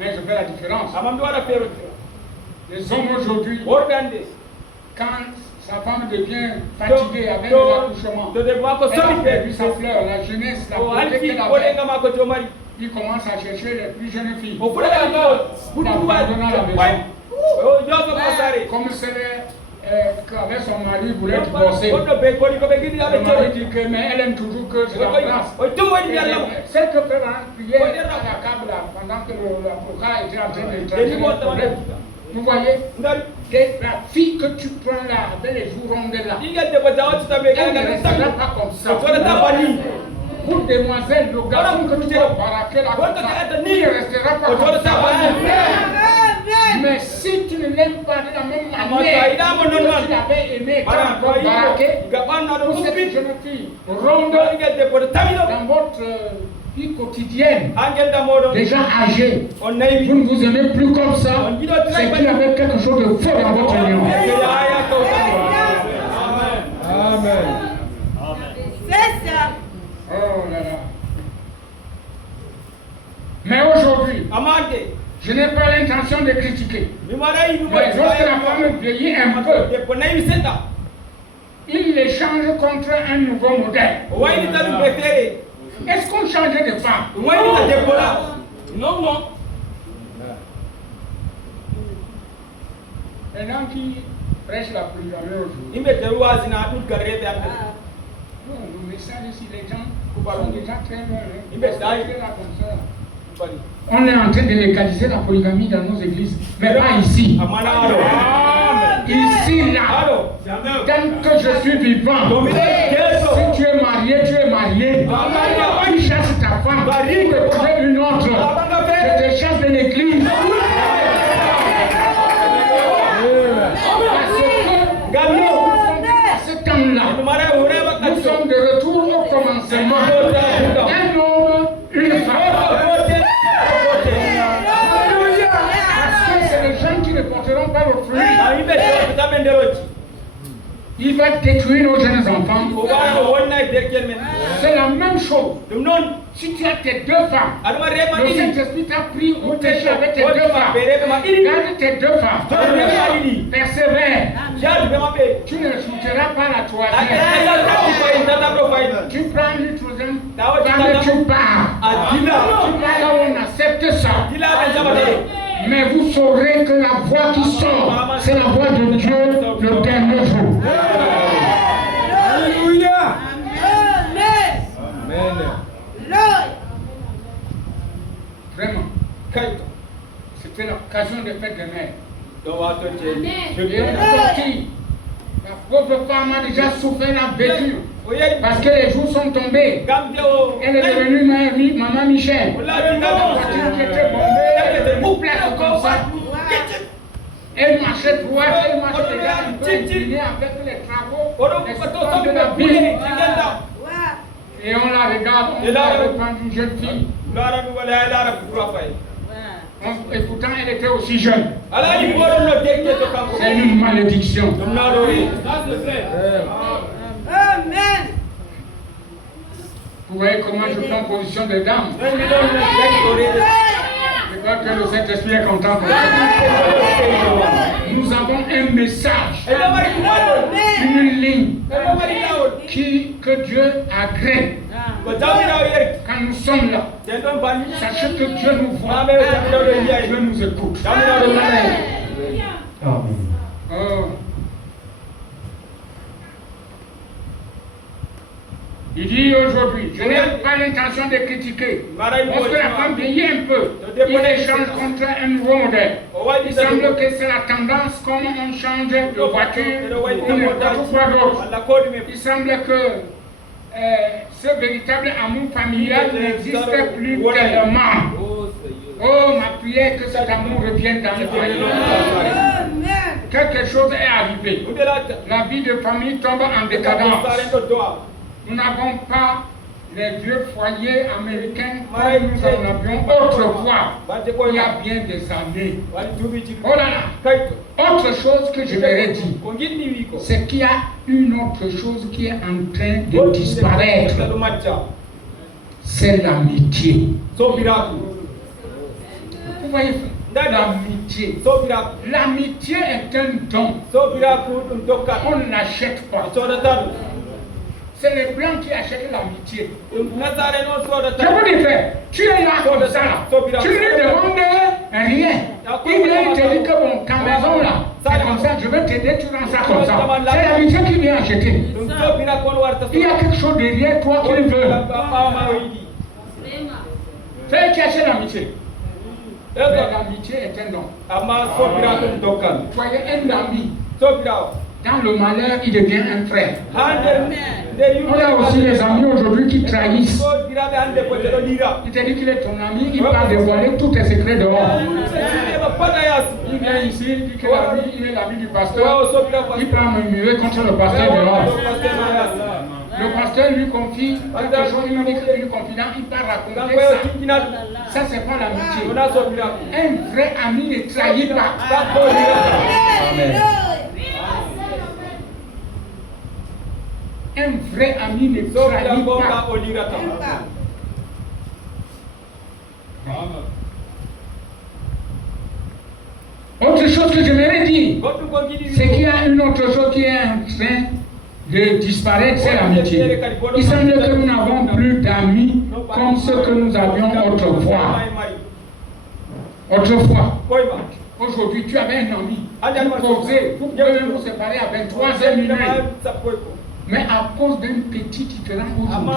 Mais je fais la différence. Les hommes aujourd'hui, quand sa femme devient fatiguée avec les accouchements, elle a perdu sa fleur, la jeunesse, la beauté qu'elle avait. Il commence à chercher les plus jeunes filles. L'abandonnant la maison. Comme c'est qu'avec son mari voulait divorcer. Le mari dit que mais elle aime toujours que je la place. Celle que fait prier à la table pendant que l'avocat était en train de traiter le problème. Vous voyez, la fille que tu prends là, avec les joues rondes là, elle ne restera pas comme ça. Pour demoiselle, le garçon que tu vas baraquer là, il ne restera pas comme ça. Mais si tu ne l'aimes pas de la même manière que tu l'avais aimé quand on baraqué, pour cette jeune fille ronde dans votre vie quotidienne, déjà âgée, vous ne vous aimez plus comme ça, c'est qu'il y avait quelque chose de faux dans votre union. Amen. C'est ça. Oh là là. Je n'ai pas l'intention de critiquer. Mais lorsque la femme vieillit un peu, il les change contre un nouveau modèle. Est-ce qu'on change de femme? Non, non. Un homme qui prêche la polygamie aujourd'hui. Le message ici, les gens sont déjà très loin. On est en train de légaliser la polygamie dans nos églises, mais pas ici. Ici, là, tant que je suis vivant, si tu es marié, tu es marié. Tu chasses ta femme pour épouser une autre. Je te chasse de l'église. Ce temps-là, nous sommes de retour au commencement. Un homme, une femme. Parce que c'est les gens qui ne porteront pas le fruit. Il va détruire nos jeunes enfants. C'est la même chose. Si tu as tes deux femmes, le Saint-Esprit t'a pris au péché avec tes deux femmes. Garde tes deux femmes. Persévère. Tu ne shooteras pas la troisième. Tu prends une troisième femme, tu pars. Tu pars là où on accepte ça. Mais vous saurez que la voix qui sort, c'est la voix de Dieu le dernier jour. Alléluia. Amen. Vraiment. C'était l'occasion de fête des mères. Et on est sorti. La pauvre femme a déjà souffert la vécu. Parce que les jours sont tombés. Elle est devenue maman Michel. La voiture qui était bombée, vous place comme ça. Elle marchait droite, elle marchait déjà un peu inclinée avec les travaux, les sports de la ville. Et on la regarde, on va reprendre une jeune fille. Et pourtant, elle était aussi jeune. C'est une malédiction. Amen. Vous voyez comment je prends position de dame. Je crois que le Saint-Esprit est content pour ça. Nous avons un message, une ligne que Dieu agrée. Quand nous sommes là, sachez que Dieu nous voit, Dieu nous écoute. Amen. Oh. Il dit aujourd'hui, je n'ai pas l'intention de critiquer. Lorsque la femme vieillit un peu, il échange contre un nouveau modèle. Il semble que c'est la tendance comme on change de voiture, une voiture pour d'autres. Il semble que ce véritable amour familial n'existe plus tellement. Oh, ma prière que cet amour revienne dans le foyer. Quelque chose est arrivé. La vie de famille tombe en décadence. Nous n'avons pas les vieux foyers américains comme nous en avions autrefois, il y a bien des années. Oh là là! Autre chose que je vais dire, c'est qu'il y a une autre chose qui est en train de disparaître. C'est l'amitié. Vous voyez, l'amitié. L'amitié est un don. On ne l'achète pas. C'est les blancs qui achètent l'amitié. Je vous dis, frère, tu es là comme ça, tu ne lui demandes rien. Il vient te dire que bon, ta maison là, c'est comme ça, je vais t'aider, tu rends ça comme ça. C'est l'amitié qui vient acheter. Il y a quelque chose derrière toi qu'il veut. C'est qui achète l'amitié. L'amitié est un don. Soyez un ami. Dans le malheur, il devient un frère. On a aussi des amis aujourd'hui qui trahissent. Il te dit qu'il est ton ami, il va dévoiler tous tes secrets dehors. Il vient ici, il dit qu'il est l'ami du pasteur. Il prend murmurer contre le pasteur dehors. Le pasteur lui confie quelque chose, il lui dit qu'il est confident, il part raconter ça. Ça, c'est pas l'amitié. Un vrai ami ne trahit pas. Amen. Un vrai ami ne trahit pas. chose que j'aimerais dire, c'est qu'il y a une autre chose qui est en train de disparaître, c'est l'amitié. Il semble que nous n'avons plus d'amis comme ceux que nous avions autrefois. Aujourd'hui, tu avais un ami. Vous pouvez même vous séparer à 23h minuit. Mais à cause d'un petit différent aujourd'hui,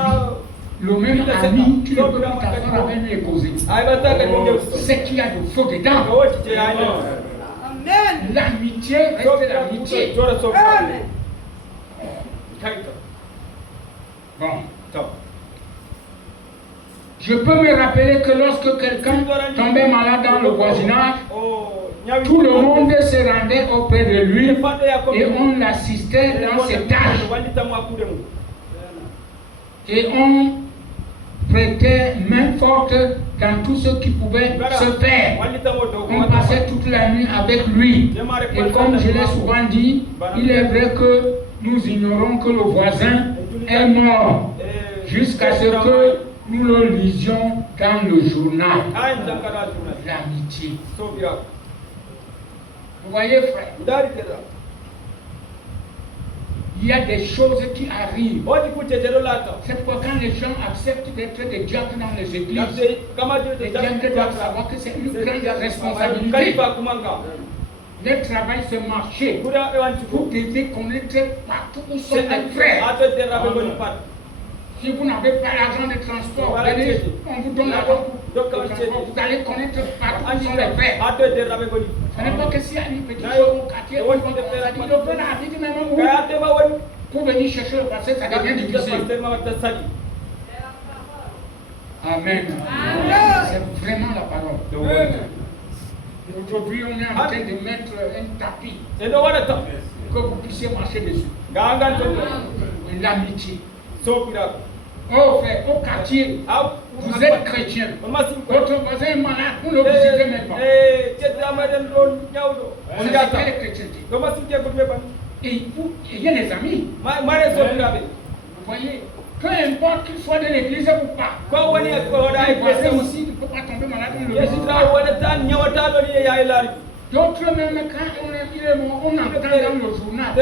le même ami, tu ne peux plus t'asseoir avec lui et causer. C'est qu'il y a de faux dedans. Amen. L'amitié reste l'amitié. Amen. Bon. Je peux me rappeler que lorsque quelqu'un tombait malade dans le voisinage, tout le monde se rendait auprès de lui et on l'assistait dans ses tâches. Et on prêtait main forte dans tout ce qui pouvait se faire. On passait toute la nuit avec lui. Et comme je l'ai souvent dit, il est vrai que nous ignorons que le voisin est mort jusqu'à ce que nous le lisions dans le journal. L'amitié. Vous voyez, frère, il y a des choses qui arrivent. C'est pourquoi quand les gens acceptent d'être des diacres dans les églises, les diacres doivent savoir que c'est une grande responsabilité. Le travail, ce marché, vous devez connaître partout où sont les frères. Si vous n'avez pas l'argent de transport, on vous donne l'argent pour transport, vous allez connaître partout où sont les frères. Ce n'est pas que s'il y a une petite chose au quartier, on va dire, le frère a dit même où pour venir chercher le passé, ça devient difficile. Amen. C'est vraiment la parole. Aujourd'hui, on est en train de mettre un tapis que vous puissiez marcher dessus. L'amitié. Oh frère, au quartier, vous êtes chrétien. Votre voisin est malade, vous ne le visitez même pas. Vous n'êtes pas les chrétiens. Et il y a des amis. Vous voyez, peu importe qu'il soit de l'église ou pas. Les voisins aussi ne peuvent pas tomber malade, ils ne le visitent pas. D'autres même, quand il est mort, on entend dans le journal.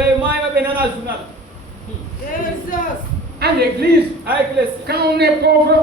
À l'église, quand on est pauvre,